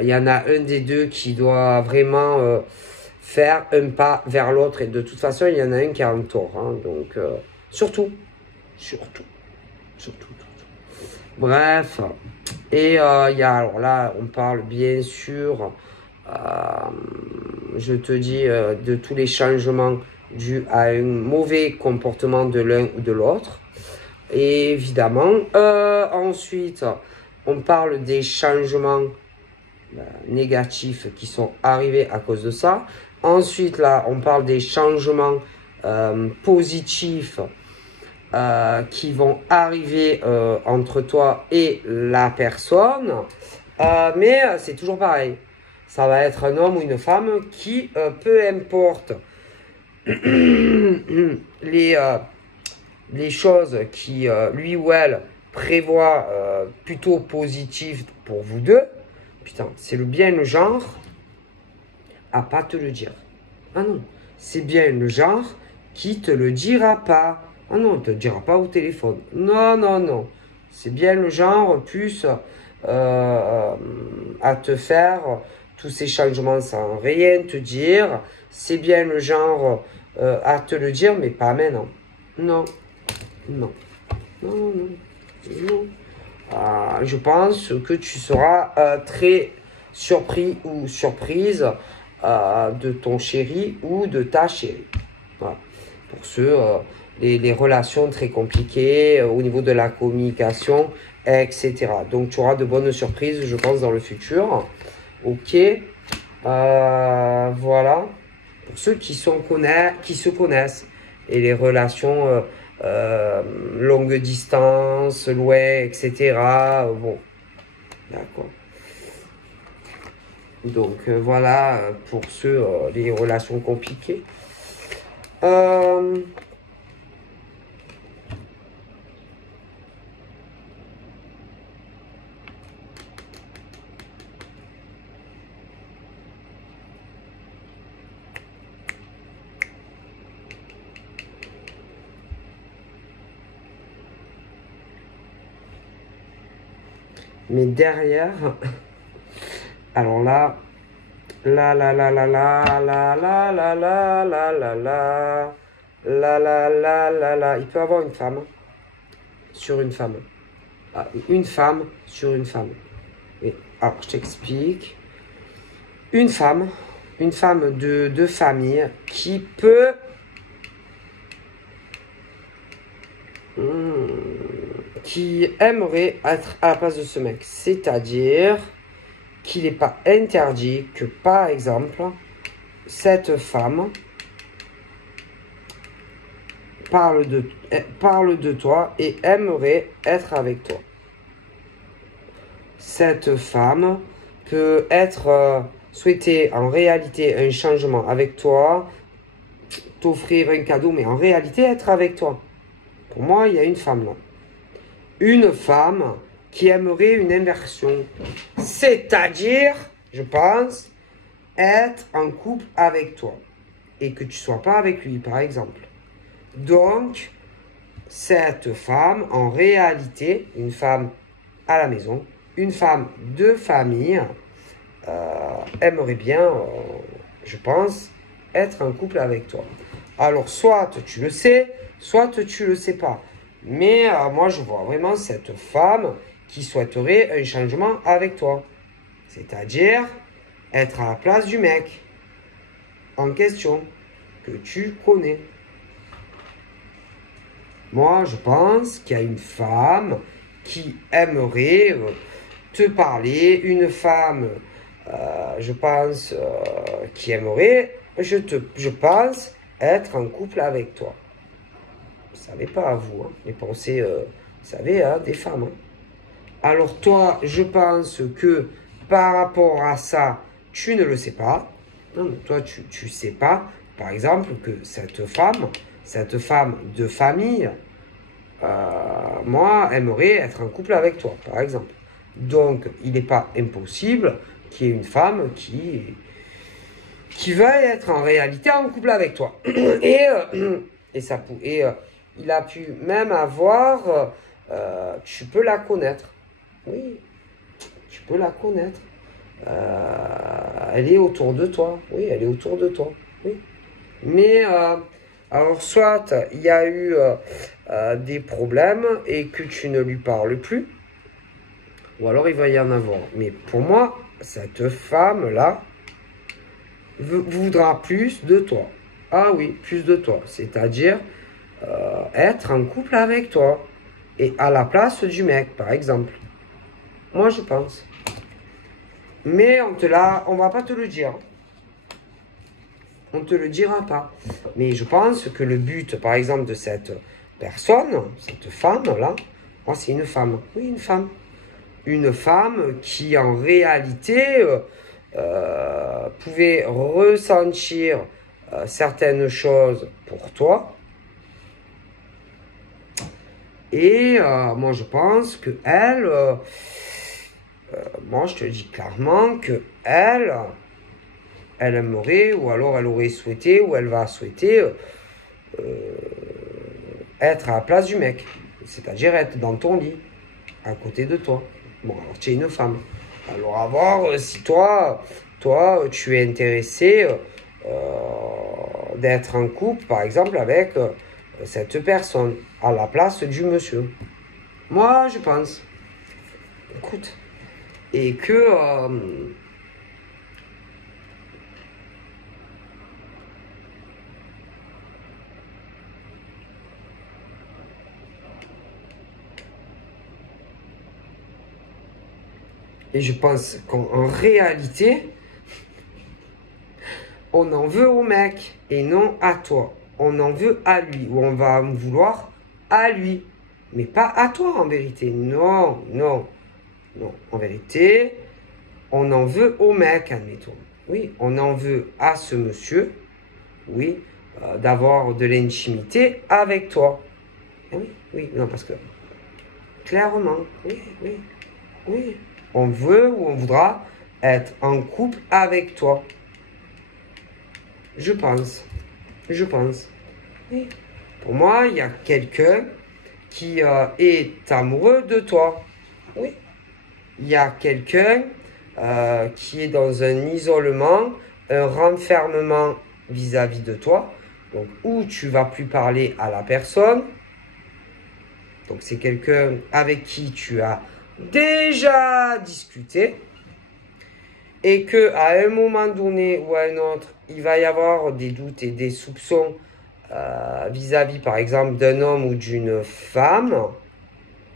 Il y en a un des deux qui doit vraiment faire un pas vers l'autre. Et de toute façon, il y en a un qui a un tort. Hein, donc surtout. Bref. Et alors là, on parle bien sûr, je te dis, de tous les changements dus à un mauvais comportement de l'un ou de l'autre. Et évidemment, ensuite, on parle des changements négatifs qui sont arrivés à cause de ça. Ensuite, là, on parle des changements positifs qui vont arriver entre toi et la personne. Mais c'est toujours pareil. Ça va être un homme ou une femme qui, peu importe les choses qui, lui ou elle, prévoit plutôt positives pour vous deux, putain, c'est bien le genre à pas te le dire. Ah non, c'est bien le genre qui te le dira pas. Ah non, il te le dira pas au téléphone. Non, non, non. C'est bien le genre plus à te faire tous ces changements sans rien te dire. C'est bien le genre à te le dire, mais pas maintenant. Non, non, non, non, non. Je pense que tu seras très surpris ou surprise de ton chéri ou de ta chérie. Voilà. Pour ceux, les relations très compliquées au niveau de la communication, etc. Donc, tu auras de bonnes surprises, je pense, dans le futur. Ok. Voilà. Pour ceux qui se connaissent et les relations longue distance, loin, etc. Bon. D'accord. Donc voilà pour ceux, les relations compliquées. Mais derrière, alors là, la la la la la la la la la la la la la la la la, il peut avoir une femme sur une femme. Une femme sur une femme. Et alors je t'explique. Une femme une femme de famille qui peut qui aimerait être à la place de ce mec. C'est-à-dire qu'il n'est pas interdit que, par exemple, cette femme parle de toi et aimerait être avec toi. Cette femme peut être souhaiter en réalité un changement avec toi, t'offrir un cadeau, mais en réalité être avec toi. Pour moi, il y a une femme là. Une femme qui aimerait une inversion. C'est-à-dire, je pense, être en couple avec toi. Et que tu ne sois pas avec lui, par exemple. Donc, cette femme, en réalité, une femme à la maison, une femme de famille, aimerait bien, je pense, être en couple avec toi. Alors, soit tu le sais, soit tu le sais pas. Mais moi, je vois vraiment cette femme qui souhaiterait un changement avec toi. C'est-à-dire être à la place du mec en question que tu connais. Moi, je pense qu'il y a une femme qui aimerait te parler, une femme, je pense, qui aimerait, je pense, être en couple avec toi. Vous savez pas à vous, hein, les pensées, vous savez, hein, des femmes. Hein. Alors toi, je pense que par rapport à ça, tu ne le sais pas. Non, toi, tu sais pas, par exemple, que cette femme de famille, moi, aimerait être en couple avec toi, par exemple. Donc, il n'est pas impossible qu'il y ait une femme qui veuille être en réalité en couple avec toi. Et il a pu même avoir, tu peux la connaître. Oui, tu peux la connaître. Elle est autour de toi. Oui, elle est autour de toi. Oui. Mais, alors, soit il y a eu des problèmes et que tu ne lui parles plus, ou alors il va y en avoir. Mais pour moi, cette femme-là voudra plus de toi. Ah oui, plus de toi. C'est-à-dire être en couple avec toi. Et à la place du mec, par exemple. Moi, je pense. Mais on va pas te le dire. On ne te le dira pas. Mais je pense que le but, par exemple, de cette personne, cette femme-là, moi, c'est une femme. Oui, une femme. Une femme qui, en réalité, pouvait ressentir certaines choses pour toi. Et moi, je pense que elle, moi, je te dis clairement que elle aimerait, ou alors elle aurait souhaité, ou elle va souhaiter être à la place du mec. C'est-à-dire être dans ton lit, à côté de toi. Bon, alors tu es une femme. Alors à voir si toi, tu es intéressé d'être en couple, par exemple, avec cette personne, à la place du monsieur. Moi, je pense. Écoute. Et que... et je pense qu'en réalité, on en veut au mec et non à toi. On en veut à lui, ou on va en vouloir à lui. Mais pas à toi en vérité. Non, non, non. En vérité, on en veut au mec, admettons. Oui, on en veut à ce monsieur, oui, d'avoir de l'intimité avec toi. Et oui, oui, non, parce que, clairement, oui, oui, oui. On veut ou on voudra être en couple avec toi. Je pense. Je pense. Oui. Pour moi, il y a quelqu'un qui est amoureux de toi. Oui. Il y a quelqu'un qui est dans un isolement, un renfermement vis-à-vis de toi. Donc, où tu vas plus parler à la personne. Donc, c'est quelqu'un avec qui tu as déjà discuté. et que à un moment donné ou à un autre, il va y avoir des doutes et des soupçons vis-à-vis, par exemple, d'un homme ou d'une femme,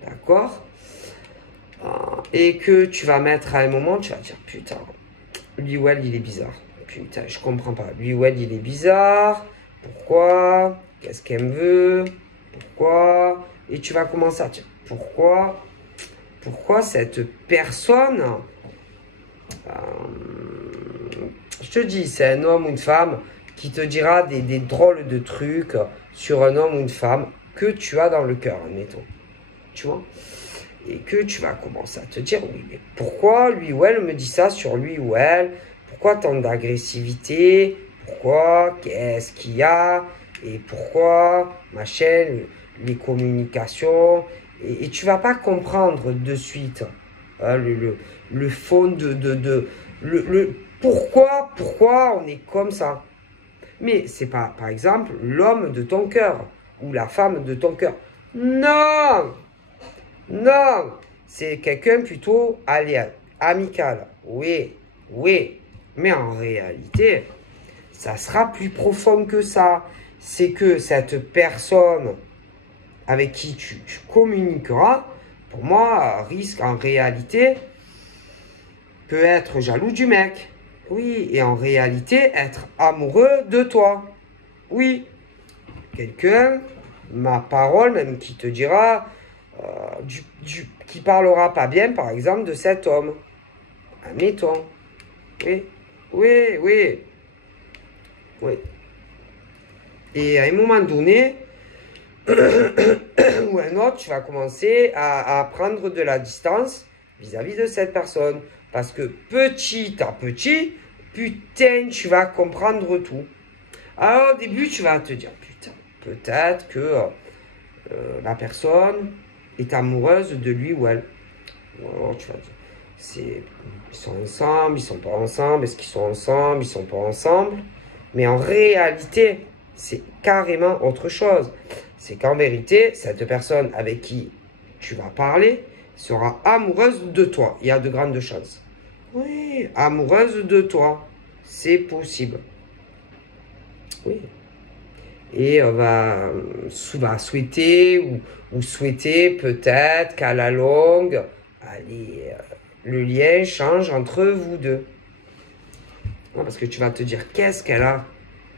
d'accord? Et que tu vas mettre à un moment, tu vas dire, putain, lui ou elle, il est bizarre. Putain, je comprends pas. Lui ou elle, il est bizarre. Pourquoi? Qu'est-ce qu'elle me veut? Pourquoi? Et tu vas commencer à dire, pourquoi cette personne, je te dis, c'est un homme ou une femme qui te dira des drôles de trucs sur un homme ou une femme que tu as dans le cœur, admettons. Tu vois? Et que tu vas commencer à te dire, oui, mais pourquoi lui ou elle me dit ça sur lui ou elle? Pourquoi tant d'agressivité? Pourquoi? Qu'est-ce qu'il y a? Et pourquoi? Machin, les communications. Et tu vas pas comprendre de suite hein, le fond pourquoi on est comme ça. Mais c'est pas, par exemple, l'homme de ton cœur ou la femme de ton cœur. Non! Non! C'est quelqu'un plutôt amical. Oui, oui. Mais en réalité, ça sera plus profond que ça. C'est que cette personne avec qui tu communiqueras, pour moi, risque en réalité peut être jaloux du mec. Oui, et en réalité, être amoureux de toi. Oui. Quelqu'un, ma parole même, qui te dira, qui parlera pas bien, par exemple, de cet homme. Admettons. Oui, oui, oui. Oui. Et à un moment donné, ou un autre, tu vas commencer à prendre de la distance vis-à-vis de cette personne. Parce que petit à petit, putain, tu vas comprendre tout. Alors au début, tu vas te dire, putain, peut-être que la personne est amoureuse de lui ou elle. Alors tu vas dire, ils sont ensemble, ils sont pas ensemble, est-ce qu'ils sont ensemble, ils sont pas ensemble. Mais en réalité, c'est carrément autre chose. C'est qu'en vérité, cette personne avec qui tu vas parler sera amoureuse de toi. Il y a de grandes chances. Oui, amoureuse de toi. C'est possible. Oui. Et va souhaiter ou souhaiter peut-être qu'à la longue, allez, le lien change entre vous deux. Non, parce que tu vas te dire, qu'est-ce qu'elle a?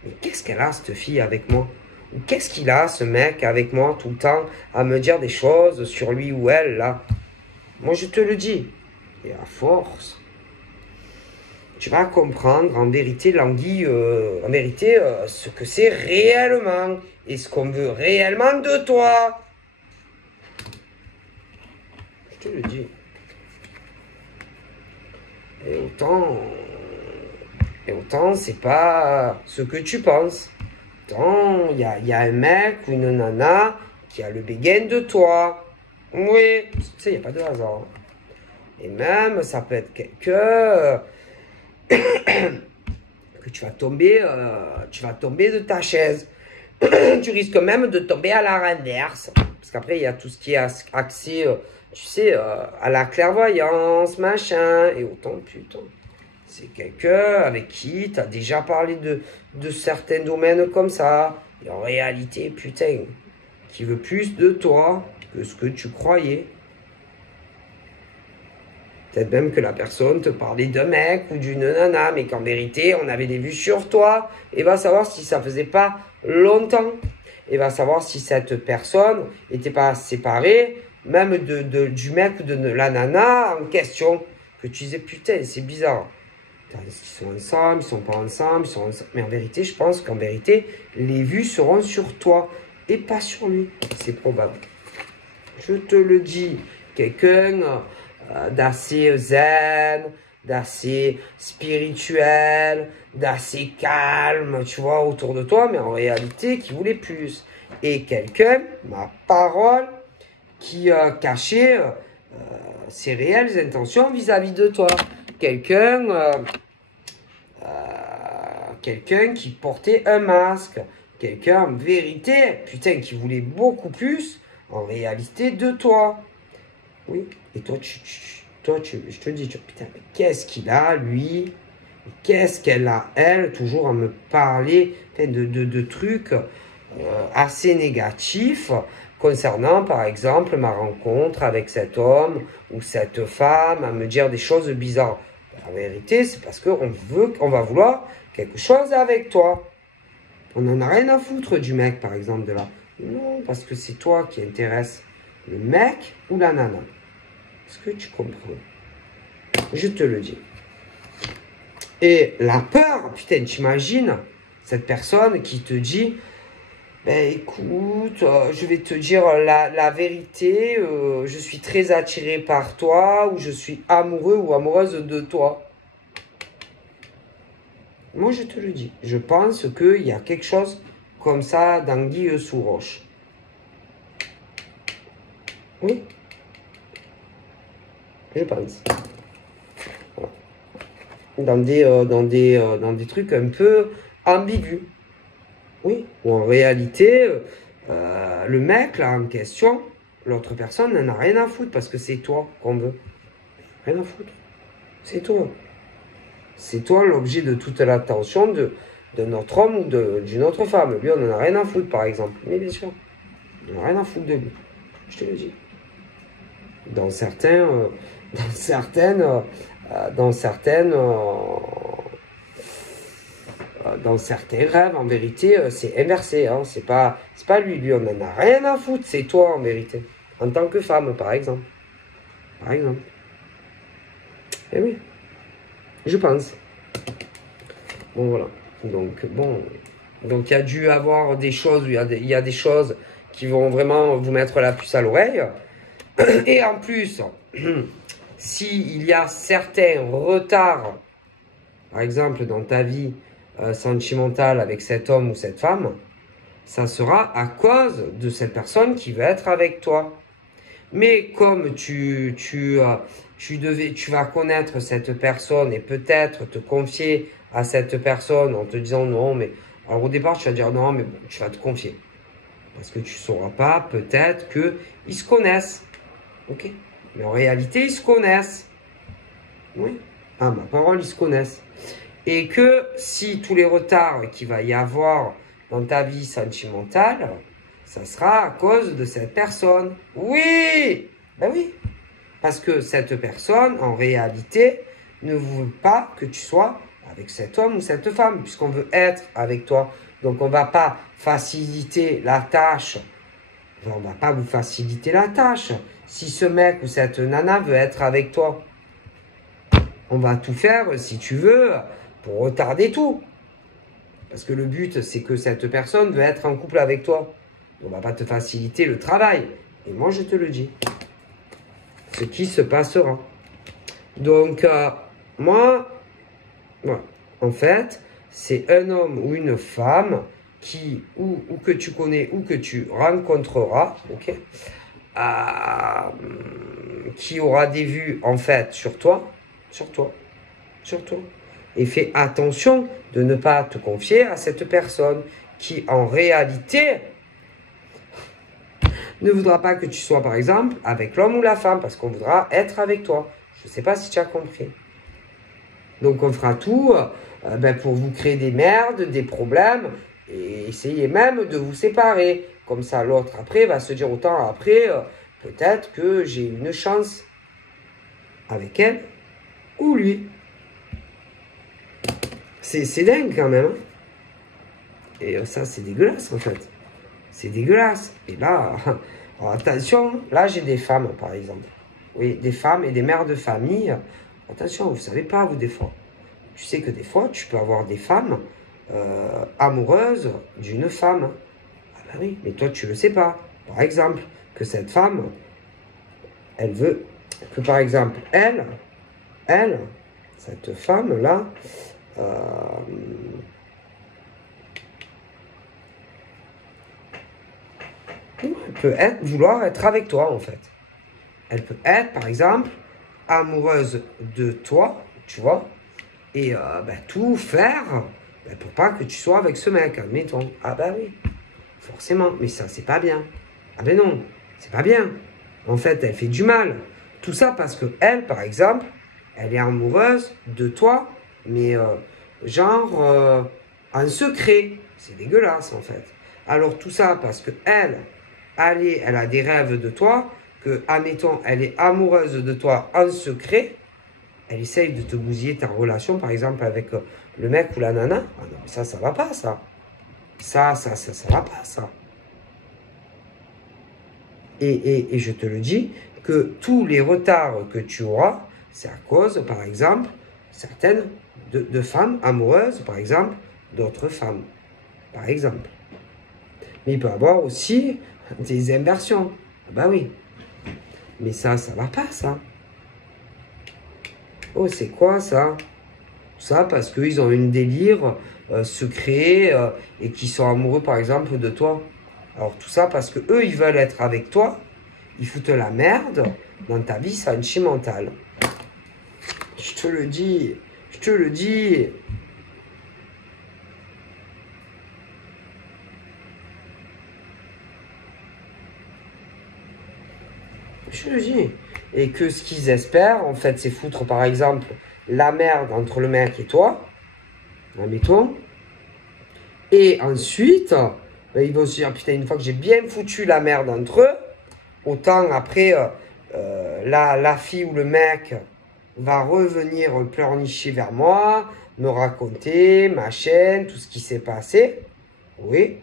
Mais qu'est-ce qu'elle a, cette fille, avec moi? Ou qu'est-ce qu'il a, ce mec, avec moi, tout le temps, à me dire des choses sur lui ou elle, là? Moi, je te le dis. Et à force, tu vas comprendre, en vérité, l'anguille, ce que c'est réellement. Et ce qu'on veut réellement de toi. Je te le dis. Et autant, c'est pas ce que tu penses. Autant, il y a un mec ou une nana qui a le béguin de toi. Oui, tu sais, il n'y a pas de hasard. Et même, ça peut être quelqu'un que tu vas tomber de ta chaise. Tu risques même de tomber à la renverse. Parce qu'après, il y a tout ce qui est axé, tu sais, à la clairvoyance, machin. Et autant, putain, c'est quelqu'un avec qui tu as déjà parlé de certains domaines comme ça. Et en réalité, putain, qui veut plus de toi que ce que tu croyais. Peut-être même que la personne te parlait d'un mec ou d'une nana, mais qu'en vérité, on avait des vues sur toi. Et va savoir si ça faisait pas longtemps. Et va savoir si cette personne n'était pas séparée, même du mec ou de la nana en question. Que tu disais, putain, c'est bizarre. Ils sont ensemble, ils sont pas ensemble, ils sont ensemble. Mais en vérité, je pense qu'en vérité, les vues seront sur toi et pas sur lui. C'est probable. Je te le dis. Quelqu'un d'assez zen, d'assez spirituel, d'assez calme, tu vois, autour de toi, mais en réalité, qui voulait plus. Et quelqu'un, ma parole, qui cachait ses réelles intentions vis-à-vis de toi. Quelqu'un qui portait un masque. Quelqu'un, en vérité, putain, qui voulait beaucoup plus, en réalité, de toi. Oui, et toi, toi, je te dis, putain, mais qu'est-ce qu'il a, lui? Qu'est-ce qu'elle a, elle, toujours à me parler de trucs assez négatifs concernant, par exemple, ma rencontre avec cet homme ou cette femme, à me dire des choses bizarres. En vérité, c'est parce qu'on va vouloir quelque chose avec toi. On n'en a rien à foutre du mec, par exemple, de là. Non, parce que c'est toi qui intéresse le mec ou la nana. Est-ce que tu comprends? Je te le dis. Et la peur, putain, t'imagines cette personne qui te dit, ben écoute, je vais te dire la vérité, je suis très attiré par toi, ou je suis amoureux ou amoureuse de toi. Moi, je te le dis. Je pense qu'il y a quelque chose comme ça d'anguille sous roche. Oui. Je pense. Voilà. Dans des trucs un peu ambigus. Oui. Ou en réalité, le mec, là, en question, l'autre personne n'en a rien à foutre parce que c'est toi qu'on veut. Rien à foutre. C'est toi. C'est toi l'objet de toute l'attention de notre homme ou d'une autre femme. Lui, on n'en a rien à foutre, par exemple. Mais bien sûr, on n'en a rien à foutre de lui. Je te le dis. Dans certains rêves, en vérité, c'est inversé. Hein. C'est pas lui. Lui, on n'en a rien à foutre. C'est toi, en vérité. En tant que femme, par exemple. Par exemple. Eh oui. Je pense. Bon, voilà. Donc, bon. Donc, il y a dû avoir des choses, il y a des choses qui vont vraiment vous mettre la puce à l'oreille. Et en plus, s'il y a certains retards, par exemple, dans ta vie sentimentale avec cet homme ou cette femme, ça sera à cause de cette personne qui va être avec toi. Mais comme tu vas connaître cette personne et peut-être te confier à cette personne en te disant non, mais alors au départ tu vas dire non, mais bon, tu vas te confier. Parce que tu ne sauras pas peut-être qu'ils se connaissent. Ok? Mais en réalité, ils se connaissent. Oui. Ah, ma parole, ils se connaissent. Et que si tous les retards qu'il va y avoir dans ta vie sentimentale, ça sera à cause de cette personne. Oui! Ben oui. Parce que cette personne, en réalité, ne veut pas que tu sois avec cet homme ou cette femme, puisqu'on veut être avec toi. Donc, on ne va pas faciliter la tâche. Enfin, on ne va pas vous faciliter la tâche. Si ce mec ou cette nana veut être avec toi, on va tout faire, si tu veux, pour retarder tout. Parce que le but, c'est que cette personne veut être en couple avec toi. On ne va pas te faciliter le travail. Et moi, je te le dis. Ce qui se passera. Donc, moi, voilà. En fait, c'est un homme ou une femme ou que tu connais ou que tu rencontreras, ok, qui aura des vues, en fait, sur toi. Et fais attention de ne pas te confier à cette personne qui, en réalité, ne voudra pas que tu sois, par exemple, avec l'homme ou la femme, parce qu'on voudra être avec toi. Je ne sais pas si tu as compris. Donc, on fera tout pour vous créer des merdes, des problèmes, et essayer même de vous séparer. Comme ça, l'autre, après, va se dire autant après, peut-être que j'ai une chance avec elle ou lui. C'est dingue, quand même. Hein. Et ça, c'est dégueulasse, en fait. C'est dégueulasse. Et là, alors attention, là, j'ai des femmes, par exemple. Oui, des femmes et des mères de famille. Attention, vous ne savez pas, vous, des fois. Tu sais que des fois, tu peux avoir des femmes amoureuses d'une femme. Ah ben oui, mais toi, tu ne le sais pas. Par exemple, que cette femme, elle veut que, par exemple, elle, cette femme-là, elle peut vouloir être avec toi, en fait. Elle peut être, par exemple, amoureuse de toi, tu vois, et tout faire pour pas que tu sois avec ce mec, admettons. Ah bah oui, forcément, mais ça, c'est pas bien. Ah ben non, c'est pas bien. En fait, elle fait du mal. Tout ça parce que elle, par exemple, elle est amoureuse de toi, mais genre en secret. C'est dégueulasse en fait. Alors tout ça parce que elle a des rêves de toi, que, admettons, elle est amoureuse de toi en secret, elle essaye de te bousiller ta relation, par exemple, avec le mec ou la nana. Ah non, mais ça va pas, ça. Ça va pas, ça. Et je te le dis, que tous les retards que tu auras, c'est à cause, par exemple, certaines de femmes amoureuses, par exemple, d'autres femmes, par exemple. Mais il peut y avoir aussi des inversions. Bah oui. Mais ça va pas, ça. Oh, c'est quoi, ça? Ça, parce qu'ils ont une délire secret et qu'ils sont amoureux, par exemple, de toi. Alors, tout ça parce que eux, ils veulent être avec toi. Ils foutent la merde dans ta vie sentimentale. Je te le dis. Je te le dis. Je te le dis. Et que ce qu'ils espèrent, en fait, c'est foutre, par exemple, la merde entre le mec et toi. Admettons. Et ensuite, ben, ils vont se dire, putain, une fois que j'ai bien foutu la merde entre eux, autant après, la fille ou le mec va revenir pleurnicher vers moi, me raconter ma chaîne, tout ce qui s'est passé. Oui.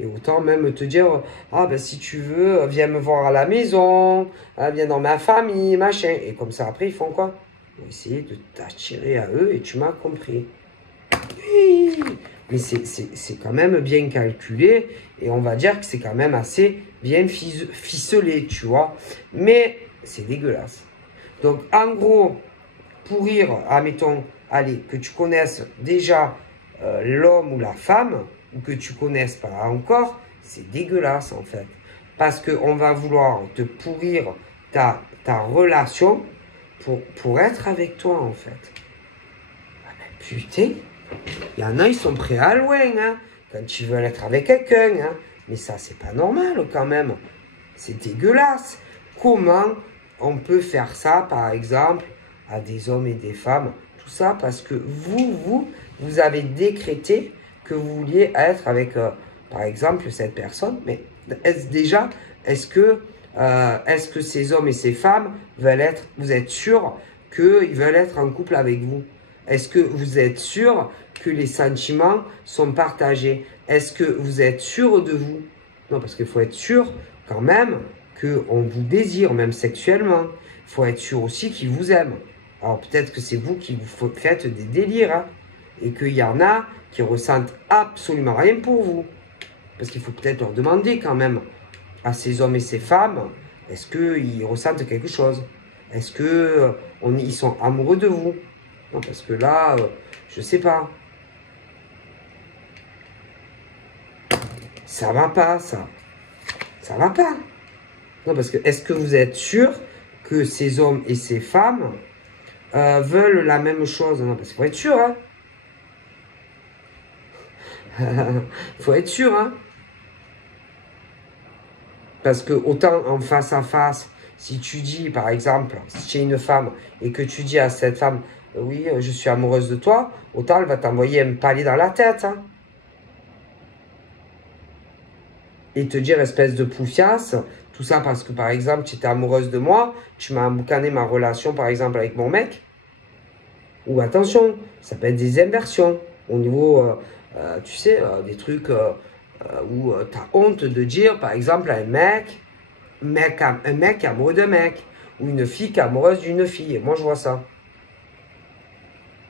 Et autant même te dire, ah ben si tu veux, viens me voir à la maison, viens dans ma famille, machin. Et comme ça, après, ils font quoi? Ils vont essayer de t'attirer à eux et tu m'as compris. Oui. Mais c'est quand même bien calculé et on va dire que c'est quand même assez bien ficelé, tu vois. Mais c'est dégueulasse. Donc, en gros, pourrir, admettons, allez, que tu connaisses déjà l'homme ou la femme, ou que tu connaisses pas encore, c'est dégueulasse en fait. Parce qu'on va vouloir te pourrir ta relation pour être avec toi en fait. Ah ben, putain, il y en a, ils sont prêts à loin, hein, quand ils veulent être avec quelqu'un. Hein. Mais ça, c'est pas normal quand même. C'est dégueulasse. Comment on peut faire ça, par exemple, à des hommes et des femmes? Tout ça parce que vous avez décrété que vous vouliez être avec, par exemple, cette personne. Mais est-ce que ces hommes et ces femmes veulent être, vous êtes sûr qu'ils veulent être en couple avec vous? Est-ce que vous êtes sûr que les sentiments sont partagés? Est-ce que vous êtes sûr de vous? Non, parce qu'il faut être sûr quand même qu'on vous désire, même sexuellement. Il faut être sûr aussi qu'ils vous aiment. Alors peut-être que c'est vous qui vous faites des délires, hein, et qu'il y en a qui ressentent absolument rien pour vous. Parce qu'il faut peut-être leur demander quand même à ces hommes et ces femmes, est-ce qu'ils ressentent quelque chose? Est-ce qu'ils sont amoureux de vous? Non, parce que là, je sais pas. Ça va pas, ça. Ça va pas. Non, parce que est-ce que vous êtes sûr que ces hommes et ces femmes veulent la même chose? Non, parce qu'il faut être sûr, hein. Il faut être sûr, hein. Parce que autant en face à face, si tu dis, par exemple, si tu es une femme et que tu dis à cette femme, oui, je suis amoureuse de toi, autant elle va t'envoyer un palais dans la tête, hein. Et te dire, espèce de poufiasse, tout ça parce que, par exemple, tu étais amoureuse de moi, tu m'as emboucané ma relation, par exemple, avec mon mec. Ou attention, ça peut être des inversions au niveau, tu sais, des trucs où tu as honte de dire, par exemple, à un mec amoureux d'un mec, ou une fille qui est amoureuse d'une fille. Et moi, je vois ça.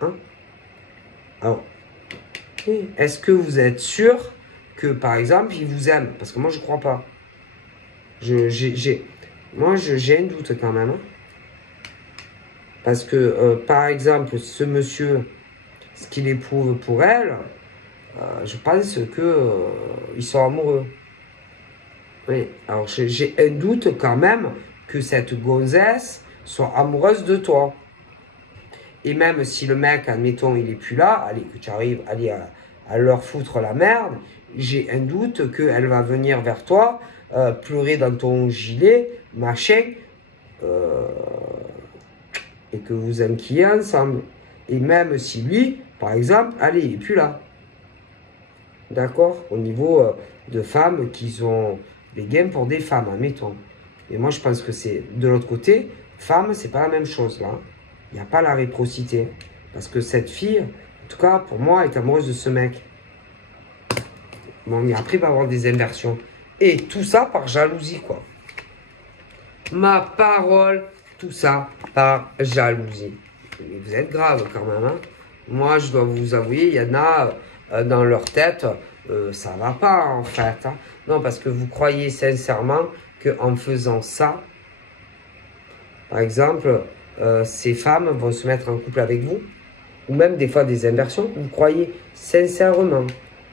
Hein? Alors, est-ce que vous êtes sûr que, par exemple, il vous aime? Parce que moi, je ne crois pas. Moi, j'ai un doute quand même. Hein. Parce que, par exemple, ce monsieur, ce qu'il éprouve pour elle, je pense que ils sont amoureux. Oui, alors j'ai un doute quand même que cette gonzesse soit amoureuse de toi. Et même si le mec, admettons, il est plus là, allez, que tu arrives à leur foutre la merde, j'ai un doute qu'elle va venir vers toi, pleurer dans ton gilet, machin, et que vous enquillez ensemble. Et même si lui, par exemple, allez, il n'est plus là. D'accord? Au niveau de femmes qui ont des gains pour des femmes, admettons. Et moi, je pense que c'est de l'autre côté, femme, c'est pas la même chose là. Il n'y a pas la réciprocité. Parce que cette fille, en tout cas, pour moi, est amoureuse de ce mec. Bon, mais après, il va y avoir des inversions. Et tout ça par jalousie, quoi. Ma parole, tout ça par jalousie. Mais vous êtes grave quand même, hein. Moi, je dois vous avouer, il y en a dans leur tête, ça va pas en fait. Hein. Non, parce que vous croyez sincèrement qu'en faisant ça, par exemple, ces femmes vont se mettre en couple avec vous, ou même des fois des inversions. Vous croyez sincèrement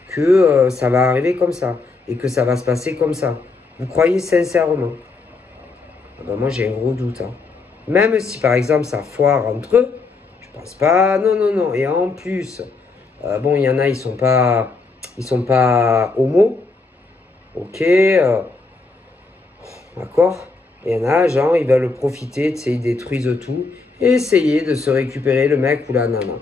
que ça va arriver comme ça, et que ça va se passer comme ça. Vous croyez sincèrement. Ah ben moi, j'ai un gros doute. Hein. Même si, par exemple, ça foire entre eux, je pense pas. Non, non, non. Et en plus, bon, il y en a, ils sont pas homo. Ok. D'accord. Et il y en a, genre, ils veulent profiter, tu sais, ils détruisent tout. Et essayer de se récupérer le mec ou la nana.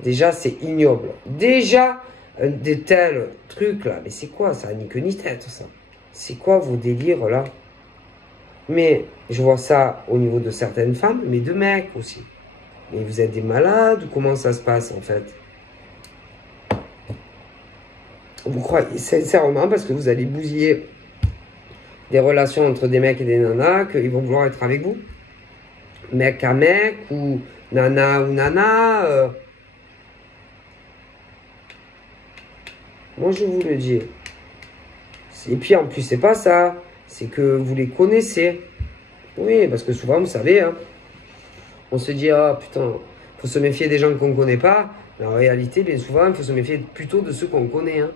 Déjà, c'est ignoble. Déjà, de tels trucs là. Mais c'est quoi ça? Ni queue ni tête, ça. C'est quoi vos délires là? Mais je vois ça au niveau de certaines femmes, mais de mecs aussi. Mais vous êtes des malades ou comment ça se passe en fait? Vous croyez sincèrement parce que vous allez bousiller des relations entre des mecs et des nanas qu'ils vont vouloir être avec vous? Mec à mec ou nana ou nana moi je vous le dis. Et puis en plus c'est pas ça. C'est que vous les connaissez. Oui, parce que souvent, vous savez, hein, on se dit, ah putain, faut se méfier des gens qu'on ne connaît pas. Mais en réalité, bien souvent, il faut se méfier plutôt de ceux qu'on connaît, hein,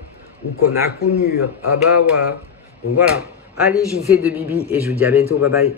ou qu'on a connus. Hein. Ah bah voilà. Donc voilà. Allez, je vous fais de bibi et je vous dis à bientôt. Bye bye.